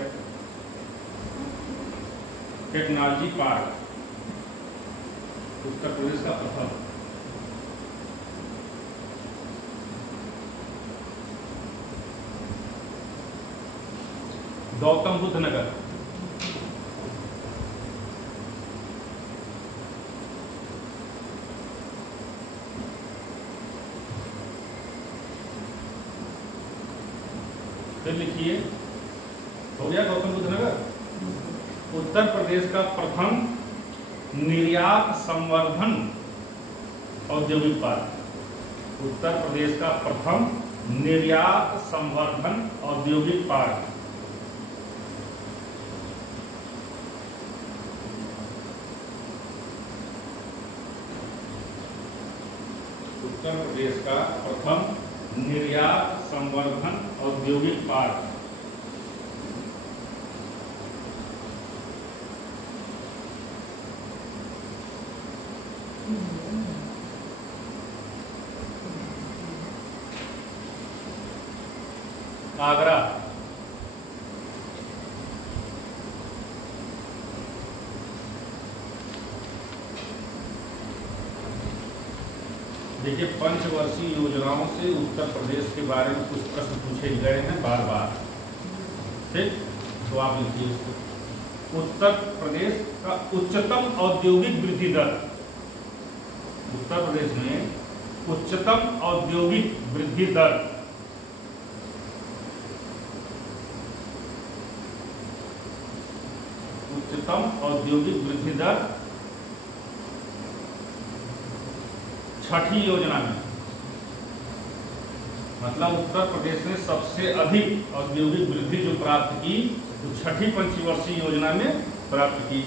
technology park Uttar Pradesh का प्रथम। गौतम बुद्ध नगर, फिर लिखिए। हो गया गौतम बुद्ध नगर। उत्तर प्रदेश का प्रथम निर्यात संवर्धन औद्योगिक पार्क। उत्तर प्रदेश का प्रथम निर्यात संवर्धन औद्योगिक पार्क। उत्तर प्रदेश का प्रथम निर्यात संवर्धन औद्योगिक पार्क। आगरा। देखिए, पंचवर्षीय योजनाओं से उत्तर प्रदेश के बारे में कुछ प्रश्न पूछे गए हैं बार बार। ठीक, तो आप लिखिए इसको। उत्तर प्रदेश का उच्चतम औद्योगिक वृद्धि दर, उत्तर प्रदेश में उच्चतम औद्योगिक वृद्धि दर, उच्चतम औद्योगिक वृद्धि दर छठी योजना में, मतलब उत्तर प्रदेश ने सबसे अधिक औद्योगिक वृद्धि जो प्राप्त की तो छठी पंचवर्षीय योजना में प्राप्त की।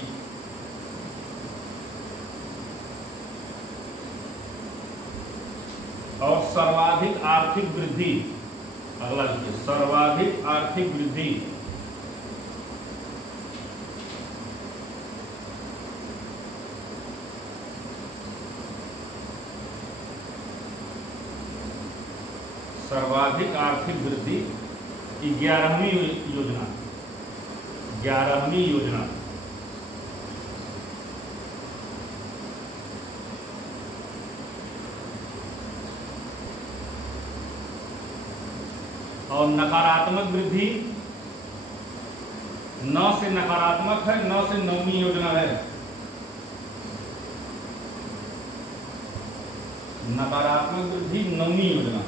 और सर्वाधिक आर्थिक वृद्धि, अगला लिखिए, सर्वाधिक आर्थिक वृद्धि सर्वाधिक आर्थिक वृद्धि 11वीं योजना, 11वीं योजना। और नकारात्मक वृद्धि 9 से नकारात्मक है, 9 से 9वीं योजना है। नकारात्मक वृद्धि 9वीं योजना।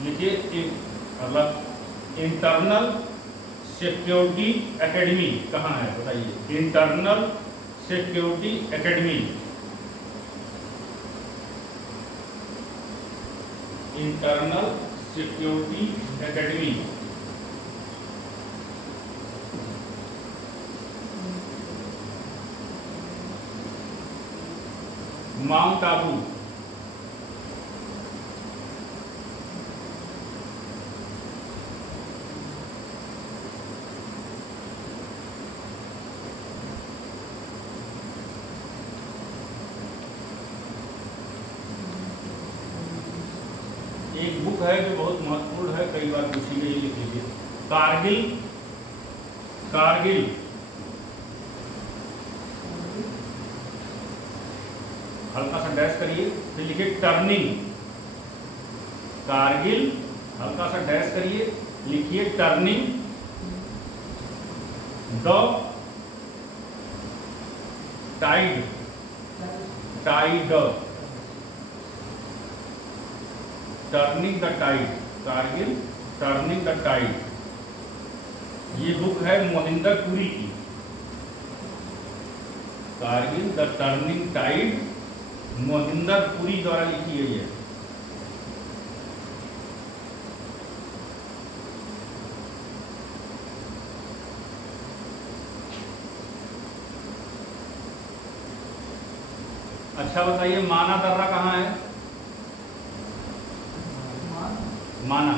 लिखिए, मतलब इंटरनल सिक्योरिटी एकेडमी कहाँ है बताइए? Internal security academy, internal security academy mount Abu. एक बुक है जो बहुत महत्वपूर्ण है, कई बार पूछी गई, लिख लीजिए। कारगिल, कारगिल हल्का सा डैश करिए, फिर लिखिए टर्निंग। कारगिल हल्का सा डैश करिए, लिखिए turning the tide, tide, turning the tide, Kargil turning the tide. ये बुक है मोहिंदर पुरी की, Kargil the turning tide, Mohinder Puri द्वारा लिखी गई है। अच्छा बताइए, माना दर्रा कहाँ है? माना,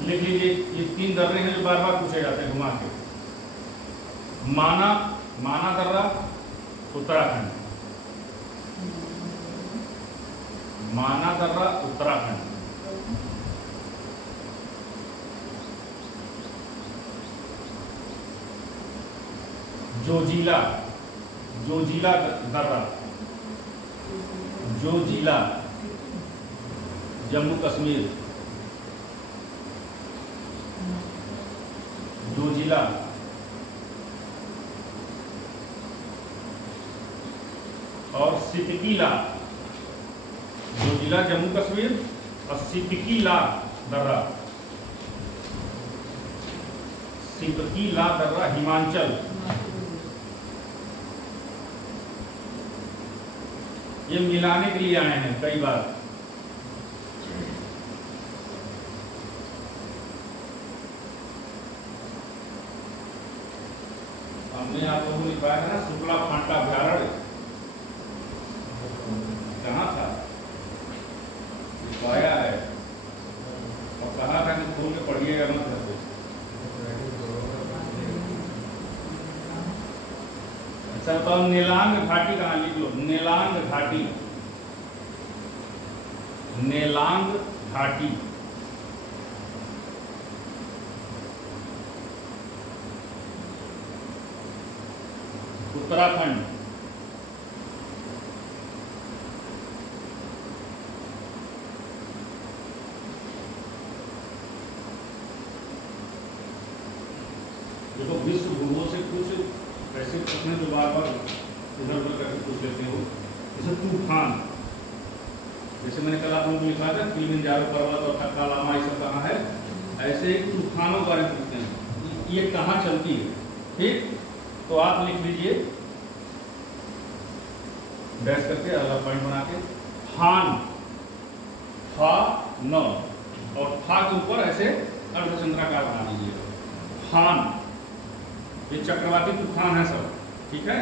लिख लीजिए। ये 3 दर्रे हैं जो बार बार पूछे जाते हैं घुमा के। माना, माना दर्रा उत्तराखंड, माना दर्रा उत्तराखंड। जोजिला, जोजिला दर्रा, जोजिला जम्मू कश्मीर, जोजिला। और सितकीला, जोजिला जम्मू कश्मीर और सितकीला दर्रा, सितकीला दर्रा हिमाचल। ये मिलाने के लिए आए हैं कई बार। हमने आप लोगों को लिखवाया है ना, शुक्ला फांटा अभ्यारण्य कहाँ था, लिखवाया है। सर बताओ नेलांग घाटी कहाँ, लिख लो नेलांग घाटी, नेलांग घाटी। उत्तराखंड। देखो विश्व भूगोल से कुछ ऐसे प्रश्न जो बार बार इधर उधर करके पूछ लेते हो, जैसे तूफान, जैसे मैंने कल आप लोगों को लिखा था किलिमंजारो पर्वत और टक्का लामा ये सब कहाँ है, ऐसे तूफानों के बारे में पूछते हैं, ये कहाँ चलती है। ठीक, तो आप लिख लीजिए डैश करके अलग पॉइंट बना के, हान, फा न, और फा के ऊपर ऐसे अर्धचंद्राकार बना लीजिए, हान। ये चक्रवाती तूफान है सब, ठीक है,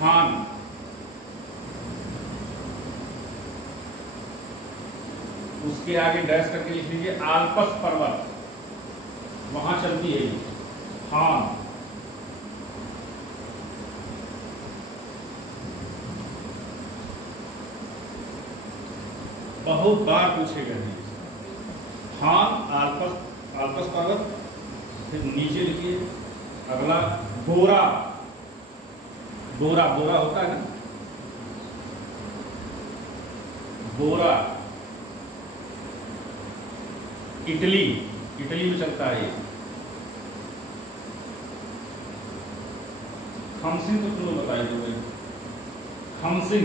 हान। उसके आगे डैश करके लिख लीजिए आल्पस पर्वत, वहां चलती है ये, हान। बहुत बार पूछे गए, हान आल्पस, आल्पस पर्वत। फिर नीचे लिखिए अगला बोरा, बोरा, बोरा होता है ना, बोरा, इटली, इटली में चलता है ये। खमसिन तो तुम लोग बताइए दोगे, खमसिन,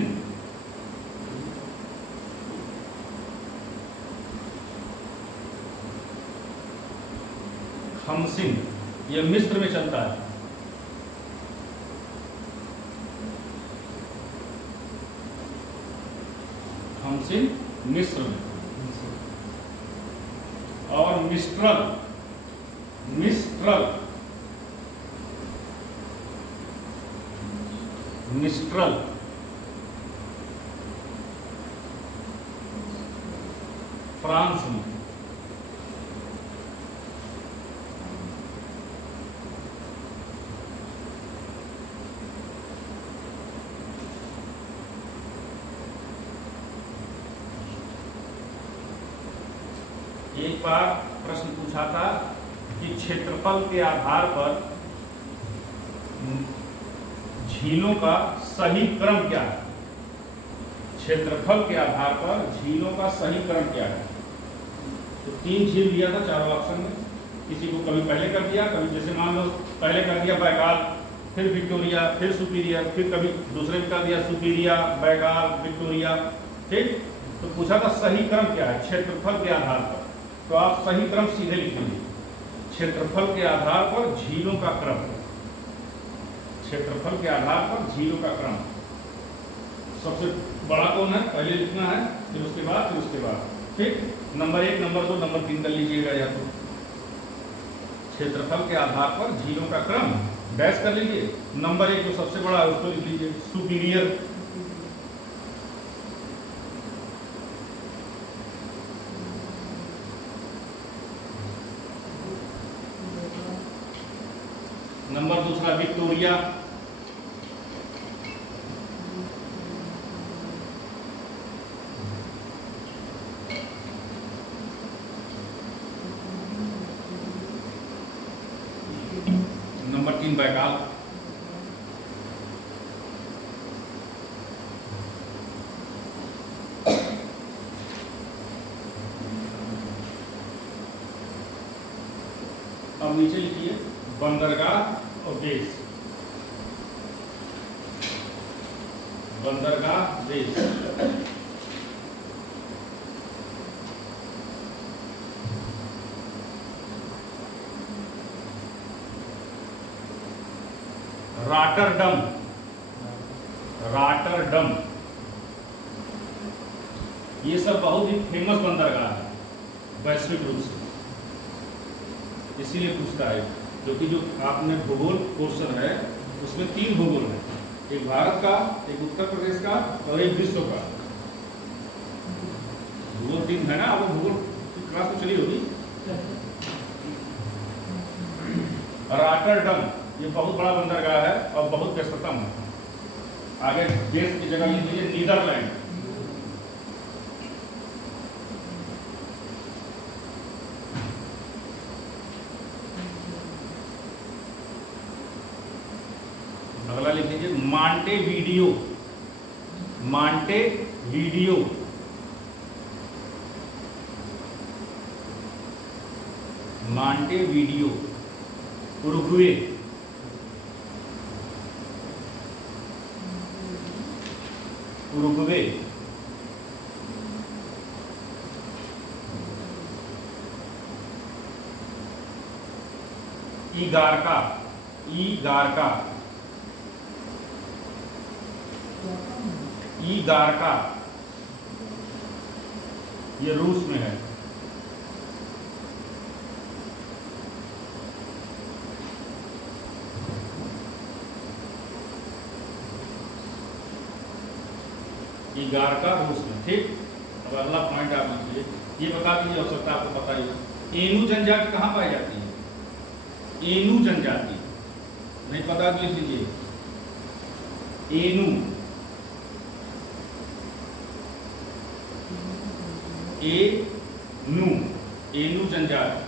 खमसिन ये मिस्र में चलता है। खमसिन मिस्र में। और मिस्ट्रल, मिस्ट्रल, मिस्ट्रल फ्रांस में। एक बार प्रश्न पूछा था कि क्षेत्रफल के आधार पर झीलों का सही क्रम क्या है, क्षेत्रफल के आधार पर झीलों का सही क्रम क्या है। तो 3 झील दिया था चारों ऑप्शन में, किसी को कभी पहले कर दिया, कभी जैसे मान लो पहले कर दिया बैगाल, फिर विक्टोरिया, फिर सुपीरियर, फिर कभी दूसरे में कर दिया सुपीरिया, बैगाल, विक्टोरिया। ठीक, तो पूछा था सही क्रम क्या है क्षेत्रफल के आधार पर, तो आप सही क्रम सीधे लिख लीजिए, क्षेत्रफल के आधार पर झीलों का क्रम, क्षेत्रफल के आधार पर झीलों का क्रम। सबसे बड़ा कौन है पहले लिखना है, फिर उसके बाद, फिर उसके बाद। ठीक, नंबर 1, नंबर 2, नंबर 3 कर लीजिएगा, या तो क्षेत्रफल के आधार पर झीलों का क्रम डैश कर लीजिए। नंबर 1 जो सबसे बड़ा है उसको लिख लीजिए सुपीरियर। नंबर 2 विक्टोरिया, नंबर 3 बैगाल, अब नीचे लिखिए बंदरगाह और बेस, बंदरगाह बेस। रॉटरडम, रॉटरडम ये सब बहुत ही फेमस बंदरगाह है वैश्विक रूप से, इसीलिए पूछता है क्योंकि जो आपने भूगोल क्वेश्चन है उसमें 3 भूगोल है, एक भारत का, एक उत्तर प्रदेश का और एक विश्व का। भूगोल 3 है ना, आप भूगोल की क्लास तो चली होगी। रॉटरडम ये बहुत बड़ा बंदरगाह है और बहुत व्यस्ततम है। आगे देश की जगह लिख लीजिए नीदरलैंड। अगला लिख लीजिए मांटेवीडियो। मांटेवीडियो मांटेवीडियो उरुग्वे। उरुग्वे ईगारका। ईगारका ईगारका ये रूस में है। ईगारका रूस में। ठीक, अब अगला पॉइंट आप लिखिए, ये बता दीजिए, आवश्यकता आपको पता ही। एनु जनजाति कहाँ पाई जाती है? एनु जनजाति नहीं पता तो लिख लीजिए एनु। एनु एनु जनजाति।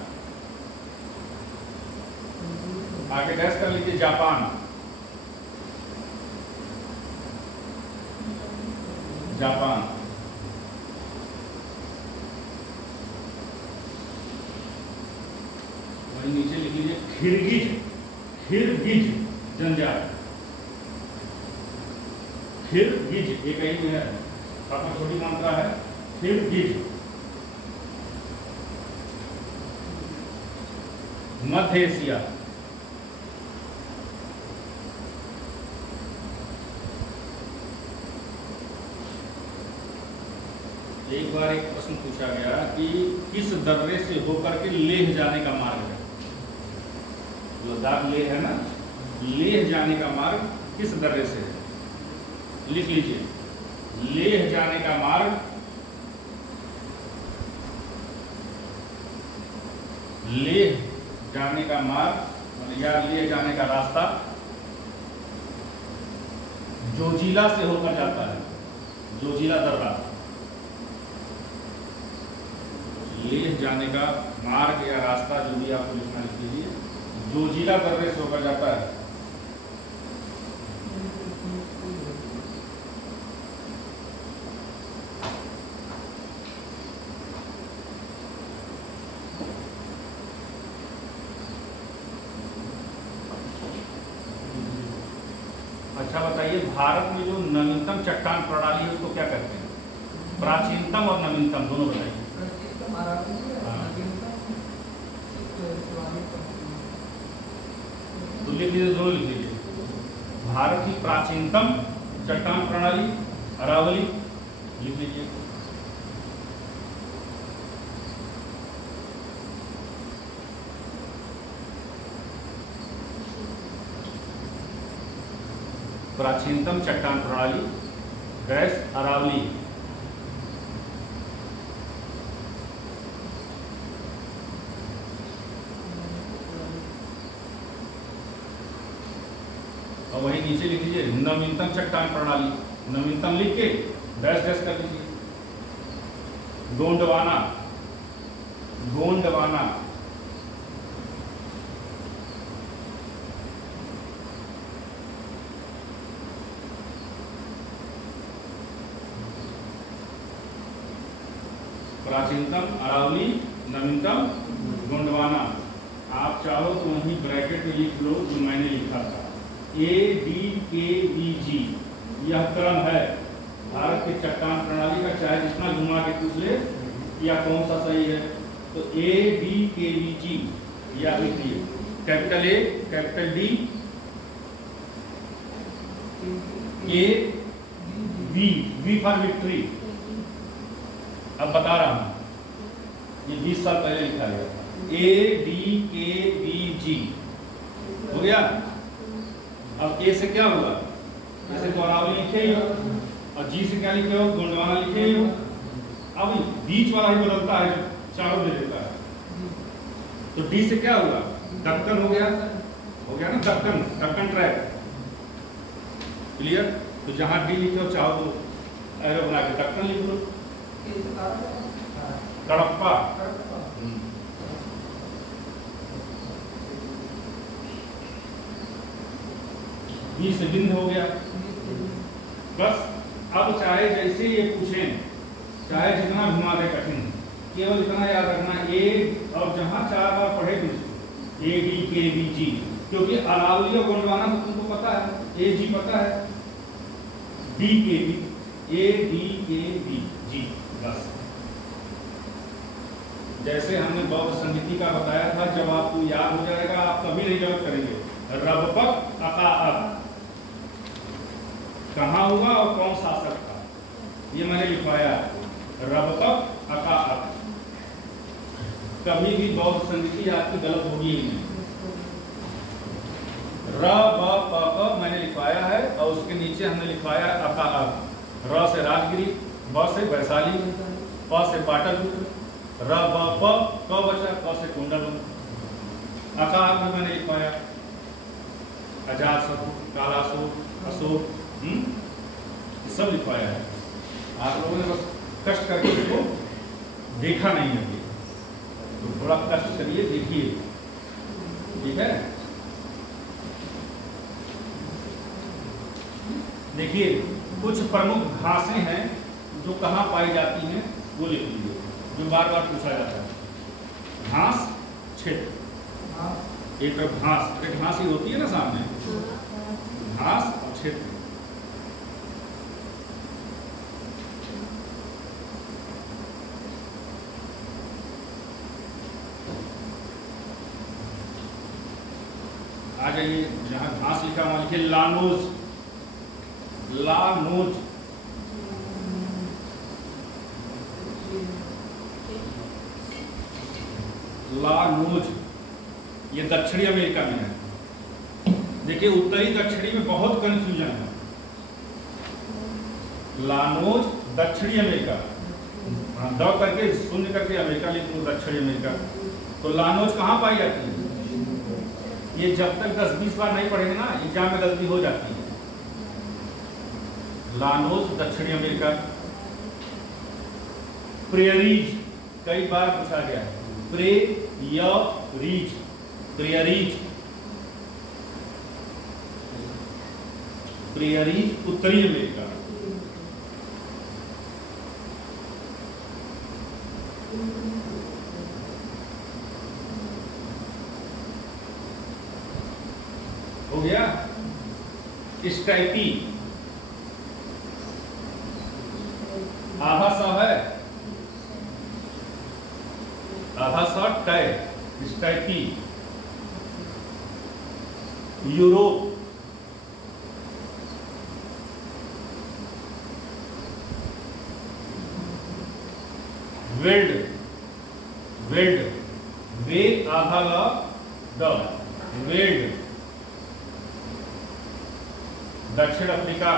आगे डैश कर लीजिए जापान। जापान वही नीचे लिख लीजिए खिरगिज। खिरगिज जनजाति। खिरगिज एक ही है, काफी छोटी मात्रा है। खिरगिज मध्य एशिया। एक बार एक प्रश्न पूछा गया कि किस दर्रे से होकर के लेह जाने का मार्ग है? लद्दाख लेह है ना, लेह जाने का मार्ग किस दर्रे से है? लिख लीजिए लेह जाने का मार्ग, लेह जाने का मार्ग या लेह जाने का रास्ता जोजिला से होकर जाता है। जोजिला दर्रा। लेह जाने का मार्ग या रास्ता जो भी आपको लिखना लिख लीजिए, जोजिला दर्रे से होकर जाता है। अच्छा बताइए, भारत में जो नवीनतम चट्टान प्रणाली है उसको क्या कहते हैं? प्राचीनतम और नवीनतम दोनों बताइए। तो लिख लीजिए, दोनों लिख लीजिए। भारत की प्राचीनतम चट्टान प्रणाली अरावली लिख लीजिए। प्राचीनतम चट्टान प्रणाली गैस अरावली। और वही नीचे लिख लीजिए नवीनतम चट्टान प्रणाली। नवीनतम लिख के डैश डैश कर लीजिए। गोंडवाना। गोंडवाना प्राचीनतम अरावली, नवीनतम गोंडवाना। आप चाहो तो वहीं ब्रैकेट में लिख लो जो मैंने लिखा था, ADKVG। यह क्रम है भारत की चट्टान प्रणाली का, चाहे जितना घुमा के पूछ ले या कौन सा सही है। तो ADKVG या लिखिए, capital A, capital D, V for victory. अब बता रहा हूं, ये 20 साल पहले लिखा गया था। ADKVG हो गया। अब A से क्या होगा? जैसे तो अरावली लिखे ही हो, और G से क्या लिखे हो? गोंडवाना लिखे ही हो। अब बीच वाला ही बदलता है, चारों दे देता है। तो D से क्या होगा? दक्कन हो गया। हो गया ना, दक्कन, दक्कन ट्रैप, क्लियर। तो जहाँ डी लिखे हो चाहो तो एरो बना के दक्कन लिख लो। कडप्पा, बी से बिंद हो गया। बस अब चाहे जैसे ये पूछें, चाहे जितना घुमा दे कठिन, केवल इतना याद रखना ए, और जहाँ 4 बार पढ़े तुम ए डी के बी जी, क्योंकि अरावली और गोंडवाना तो तुमको पता है, ए जी पता है, डी के बी, ए डी के बी जी, बस। जैसे हमने बौद्ध संगीति का बताया था, जब आपको याद हो जाएगा आप कभी नहीं गलत करेंगे। रबपक अका अक कहाँ हुआ और कौन शासक था, ये मैंने लिखवाया आपको। रबपक अका अक, कभी भी बौद्ध संगीति आपकी गलत होगी ही नहीं। र ब प क मैंने लिखवाया है, और उसके नीचे हमने लिखवाया अका अक। र से राजगिरी, ब से वैशाली, प से पाटलिपुत्र, र ब प क बचा, क से कुंडल, अका अक में मैंने लिखवाया अजातशत्रु, कालासुर, अशोक, सब लिखवाया है। आप लोगों ने बस कष्ट करके इसको देखा नहीं है, तो थोड़ा कष्ट करिए, देखिए, ठीक है। देखिए कुछ प्रमुख घासें हैं जो कहाँ पाई जाती हैं, वो लिख लीजिए, जो बार बार पूछा जाता है। घास, क्षेत्र, एक तरफ घास, एक घास ही होती है ना सामने, घास और क्षेत्र। आ जाइए, जहां घास लिखा वहां लिखिए लानोज, लानोज, लानोज, ये दक्षिणी अमेरिका में है। देखिए उत्तरी दक्षिणी में बहुत कंफ्यूजन है। लानोज दक्षिणी अमेरिका, द करके शून्य करके अमेरिका लिख लो, दक्षिणी अमेरिका। तो लानोज कहाँ पाई जाती है? ये जब तक 10-20 बार नहीं पढ़ेंगे ना, एग्जाम में गलती हो जाती है। लानोज दक्षिणी अमेरिका। प्रेयरीज कई बार पूछा गया है, प्रेयरीज, प्रेयरीज, प्रेयरीज उत्तरी अमेरिका। हो गया। स्टैपी, आधा सा है, आधा सा टय, स्टैपी। यूरोप, वेल्ड, वेल्ड, वे आधा ला द, वेल्ड। दक्षिण अफ्रीका,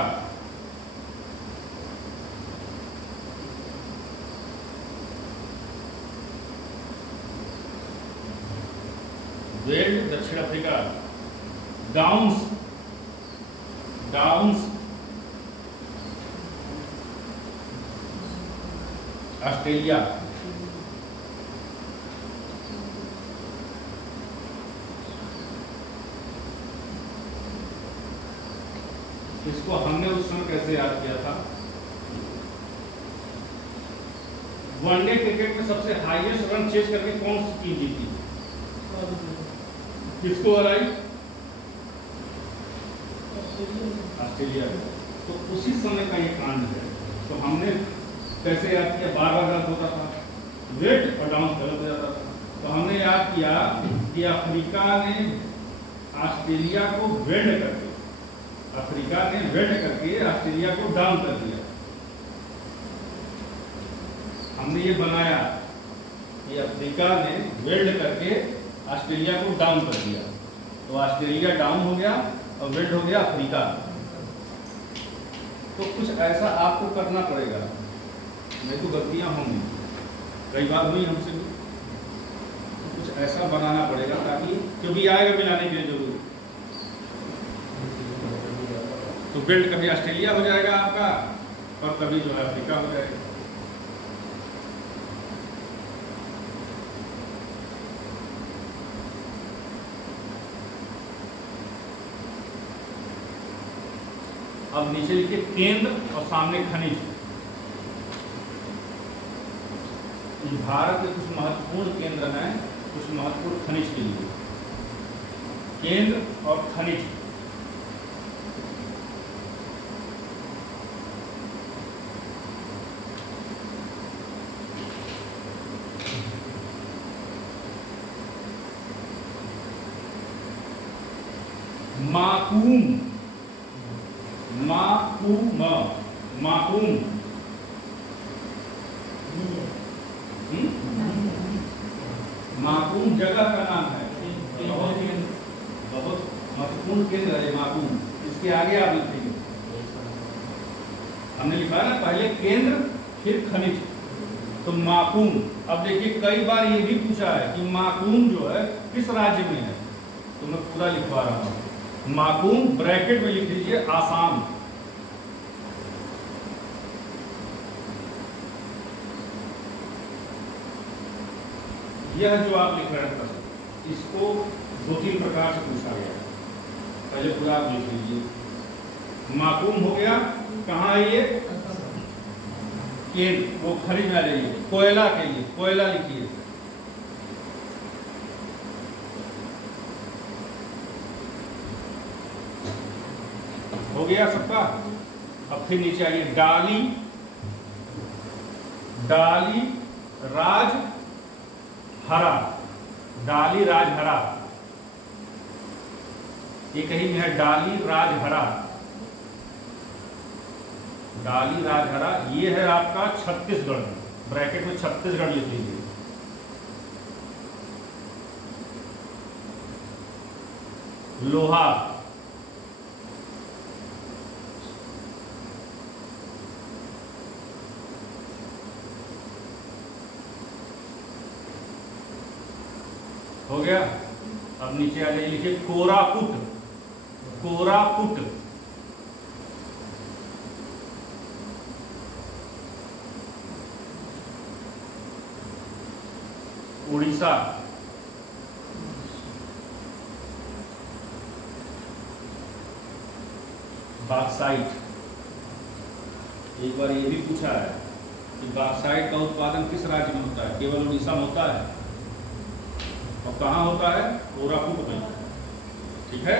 वेल्ड दक्षिण अफ्रीका। Downs, downs Australia. इसको हमने उस समय कैसे याद किया था? वनडे क्रिकेट में सबसे हाईएस्ट रन चेज करके कौन सी टीम जीती? किसको हराई? ऑस्ट्रेलिया। तो उसी समय का ये कांड है। तो हमने कैसे याद किया? बार बार गलत होता था, वेट और डाउन गलत हो जाता था। तो हमने याद किया कि अफ्रीका ने ऑस्ट्रेलिया को वेल्ड करके, अफ्रीका ने वेल्ड करके ऑस्ट्रेलिया को डाउन कर दिया। हमने ये बनाया कि अफ्रीका ने वेल्ड करके ऑस्ट्रेलिया को डाउन कर दिया। तो ऑस्ट्रेलिया डाउन हो गया और वेल्ड हो गया अफ्रीका। तो कुछ ऐसा आपको करना पड़ेगा, नहीं तो गलतियां होंगी, कई बार हुई हमसे भी। तो कुछ ऐसा बनाना पड़ेगा ताकि, क्योंकि आएगा मिलाने के लिए जरूर, बेल्ट कभी ऑस्ट्रेलिया हो जाएगा आपका और कभी जो है अफ्रीका हो जाएगा। अब नीचे लिखिए केंद्र और सामने खनिज। भारत के कुछ महत्वपूर्ण केंद्र हैं, कुछ महत्वपूर्ण खनिज के लिए। केंद्र और खनिज। माकूम, माकूम, माकूम, माकूम जगह का नाम है। बहुत महत्वपूर्ण केंद्र है माकूम। इसके आगे आप लिखेंगे, हमने लिखा ना पहले केंद्र फिर खनिज, तो माकूम। अब देखिए कई बार ये भी पूछा है कि माकूम जो है किस राज्य में है, तो मैं पूरा लिखवा रहा हूं। माकूम ब्रैकेट में लिख लीजिए आसाम। यह जो आप लिख रहे हैं प्रश्न, इसको 2-3 प्रकार से पूछा गया है। पहले पूरा आप लिख लीजिए। माकूम हो गया, कहाँ है ये? केंद्र, वो खनिज में आ जाइए। कोयला के लिए कोयला लिखिए। हो गया सबका। अब फिर नीचे आइए। डाली, डाली राज हरा, डाली राजहरा, ये कहीं में है डाली राजहरा। डाली राजहरा ये है आपका छत्तीसगढ़, ब्रैकेट में छत्तीसगढ़ लिख लीजिए। लोहा, हो गया। अब नीचे आ जाइए, लिखिए कोरापुट, कोरापुट, उड़ीसा, बॉक्साइट। एक बार ये भी पूछा है कि बॉक्साइट का उत्पादन किस राज्य में होता है? केवल उड़ीसा में होता है। और कहाँ होता है? कोरापुट में। ठीक है,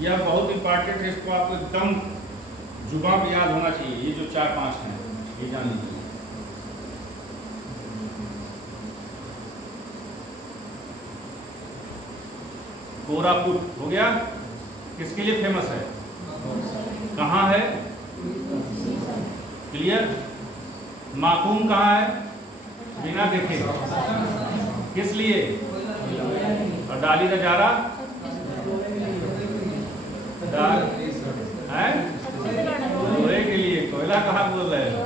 यह बहुत इंपॉर्टेंट है, इसको आपको एकदम जुबान पे याद होना चाहिए। ये जो 4-5 हैं ये जान लीजिए। कोरापुट हो गया। किसके लिए फेमस है? कहाँ है? क्लियर। माकूम कहाँ है? बिना देखे, किस लिए? और डाली राजहरा है लोहे के लिए। कोयला कहाँ बोल रहे हैं?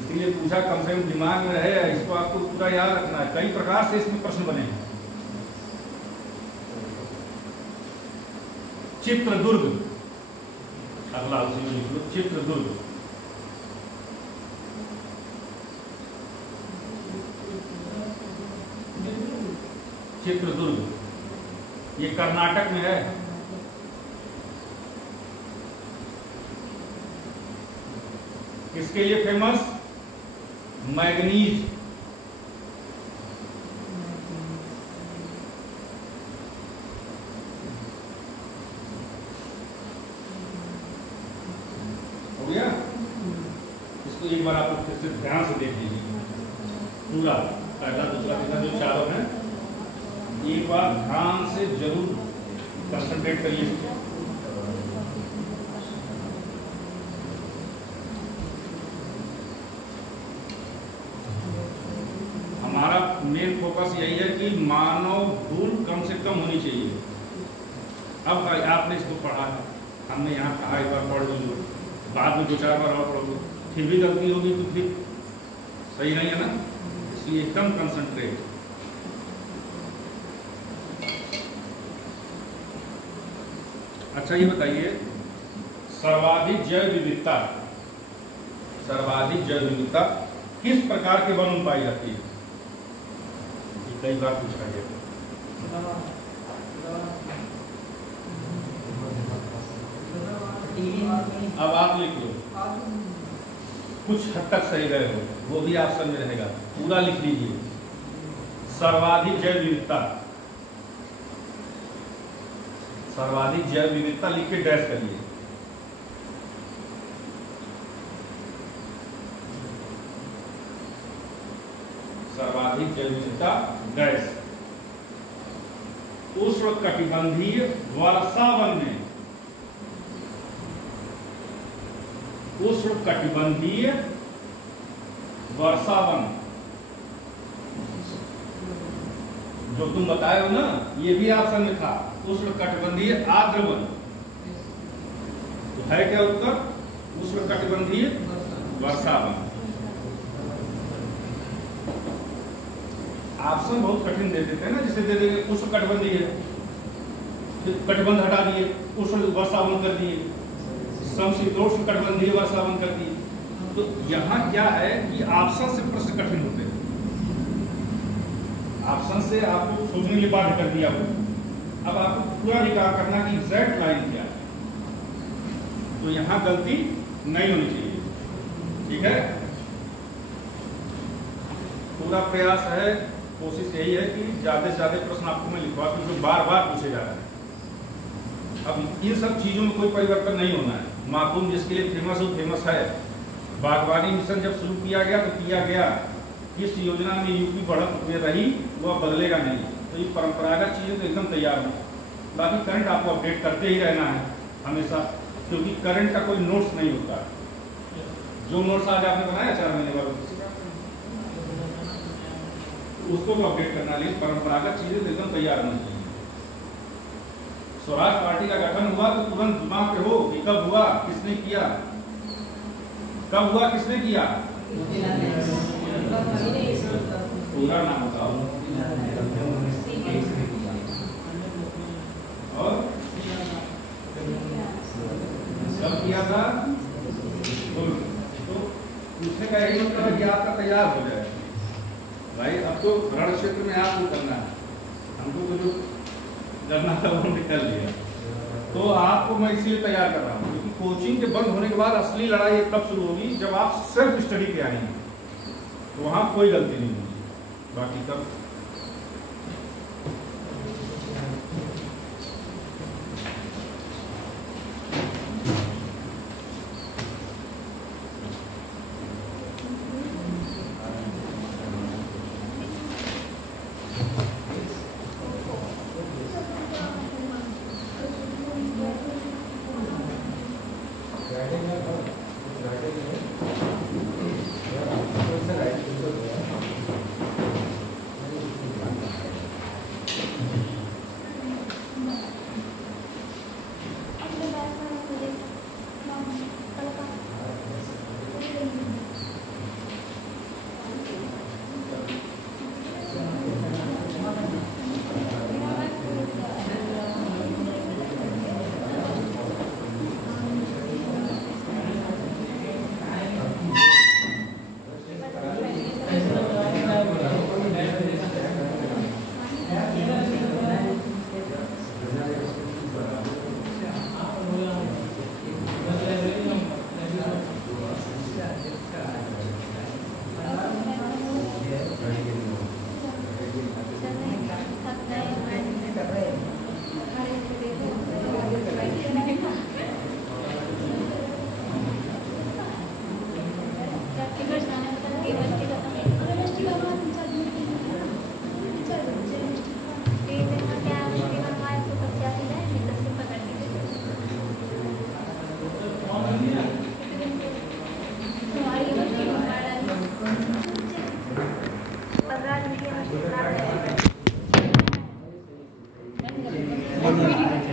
इसीलिए पूछा, कम से कम दिमाग में रहे, इसको आपको पूरा याद रखना है। कई प्रकार से इसमें प्रश्न बने हैं। चित्रदुर्ग, अगला उसी में लिख लो, चित्रदुर्ग। चित्रदुर्ग ये कर्नाटक में है। किसके लिए फेमस? मैग्नीज। हो गया। इसको एक बार आप फिर से ध्यान से देख लीजिए पूरा, पहला दूसरा तीसरा जो चारों हैं, एक बार ध्यान से जरूर कंसंट्रेट करिए। हमारा मेन फोकस यही है कि मानव भूल कम से कम होनी चाहिए। अब आपने इसको पढ़ा है, हमने यहाँ कहा एक बार पढ़ लो, बाद में 2-4 बार और पढ़ लो, फिर भी गलती होगी तो फिर सही नहीं है ना। इसलिए एकदम कंसंट्रेट। अच्छा ये बताइए, सर्वाधिक जैव विविधता, सर्वाधिक जैव विविधता किस प्रकार के वन में पाई जाती है? कई बार पूछा गया। अब आप लिख लो, कुछ हद तक सही गए हो, वो भी ऑप्शन में रहेगा, पूरा लिख लीजिए। सर्वाधिक जैव विविधता, सर्वाधिक जैव विविधता लिख के डैश करिए। सर्वाधिक जैव विविधता डैश उष्णकटिबंधीय वर्षा वन में, उष्णकटिबंधीय वर्षा वन, जो तुम बताए हो ना, ये भी ऑप्शन में था, उष्णकटिबंधीय आर्द्र वन। तो है क्या उत्तर? उष्णकटिबंधीय वर्षा वन। ऑप्शन बहुत कठिन दे देते हैं ना, जिसे दे देंगे उष्णकटिबंधीय, कटिबंध हटा दिए, उष्ण वर्षा वन कर दिए, समशीतोष्ण कटिबंधीय वर्षा वन कर दिए। तो यहाँ क्या है कि ऑप्शन से प्रश्न कठिन होते हैं, ऑप्शन से आपको सोचने के लिए बाध्य कर दिया वो। अब आपको पूरा निकाल करना कि एग्जैक्ट लाइन क्या है, तो यहाँ गलती नहीं होनी चाहिए, ठीक है। पूरा प्रयास है, कोशिश यही है कि ज्यादा से ज्यादा प्रश्न आपको मैं लिखवा दूं जो बार बार पूछे जा रहे हैं। अब इन सब चीजों में कोई परिवर्तन नहीं होना है। माकुम जिसके लिए फेमस हो, फेमस है। बागवानी मिशन जब शुरू किया गया तो किया गया, इस योजना में यूपी बढ़त में रही, वह बदलेगा नहीं। तो ये परंपरागत चीजें तो एकदम तैयार हो। बाकी करंट आपको अपडेट करते ही रहना है हमेशा, क्योंकि करंट का कोई नोट्स नहीं होता। जो नोट्स आज आपने बनाया 4 महीने बाद उसको तो अपडेट करना, लेकिन परंपरागत चीजें तो एकदम तैयार होनी चाहिए। स्वराज पार्टी का गठन हुआ तो तुरंत दिमाग पे हो कि कब हुआ, किसने किया, कब हुआ, किसने किया, पूरा नाम बताओ। और कब किया था? तो पूछने का यही मतलब है कि आपका तैयार हो जाए भाई। अब तो रण क्षेत्र में आपको करना है, हमको तो जो करना था वो निकल लिया। तो आपको मैं इसलिए तैयार कर रहा हूँ क्योंकि कोचिंग के बंद होने के बाद असली लड़ाई कब शुरू होगी, जब आप सेल्फ स्टडी पे आएंगे, तो वहां कोई गलती नहीं होगी। बाकी तब One minute.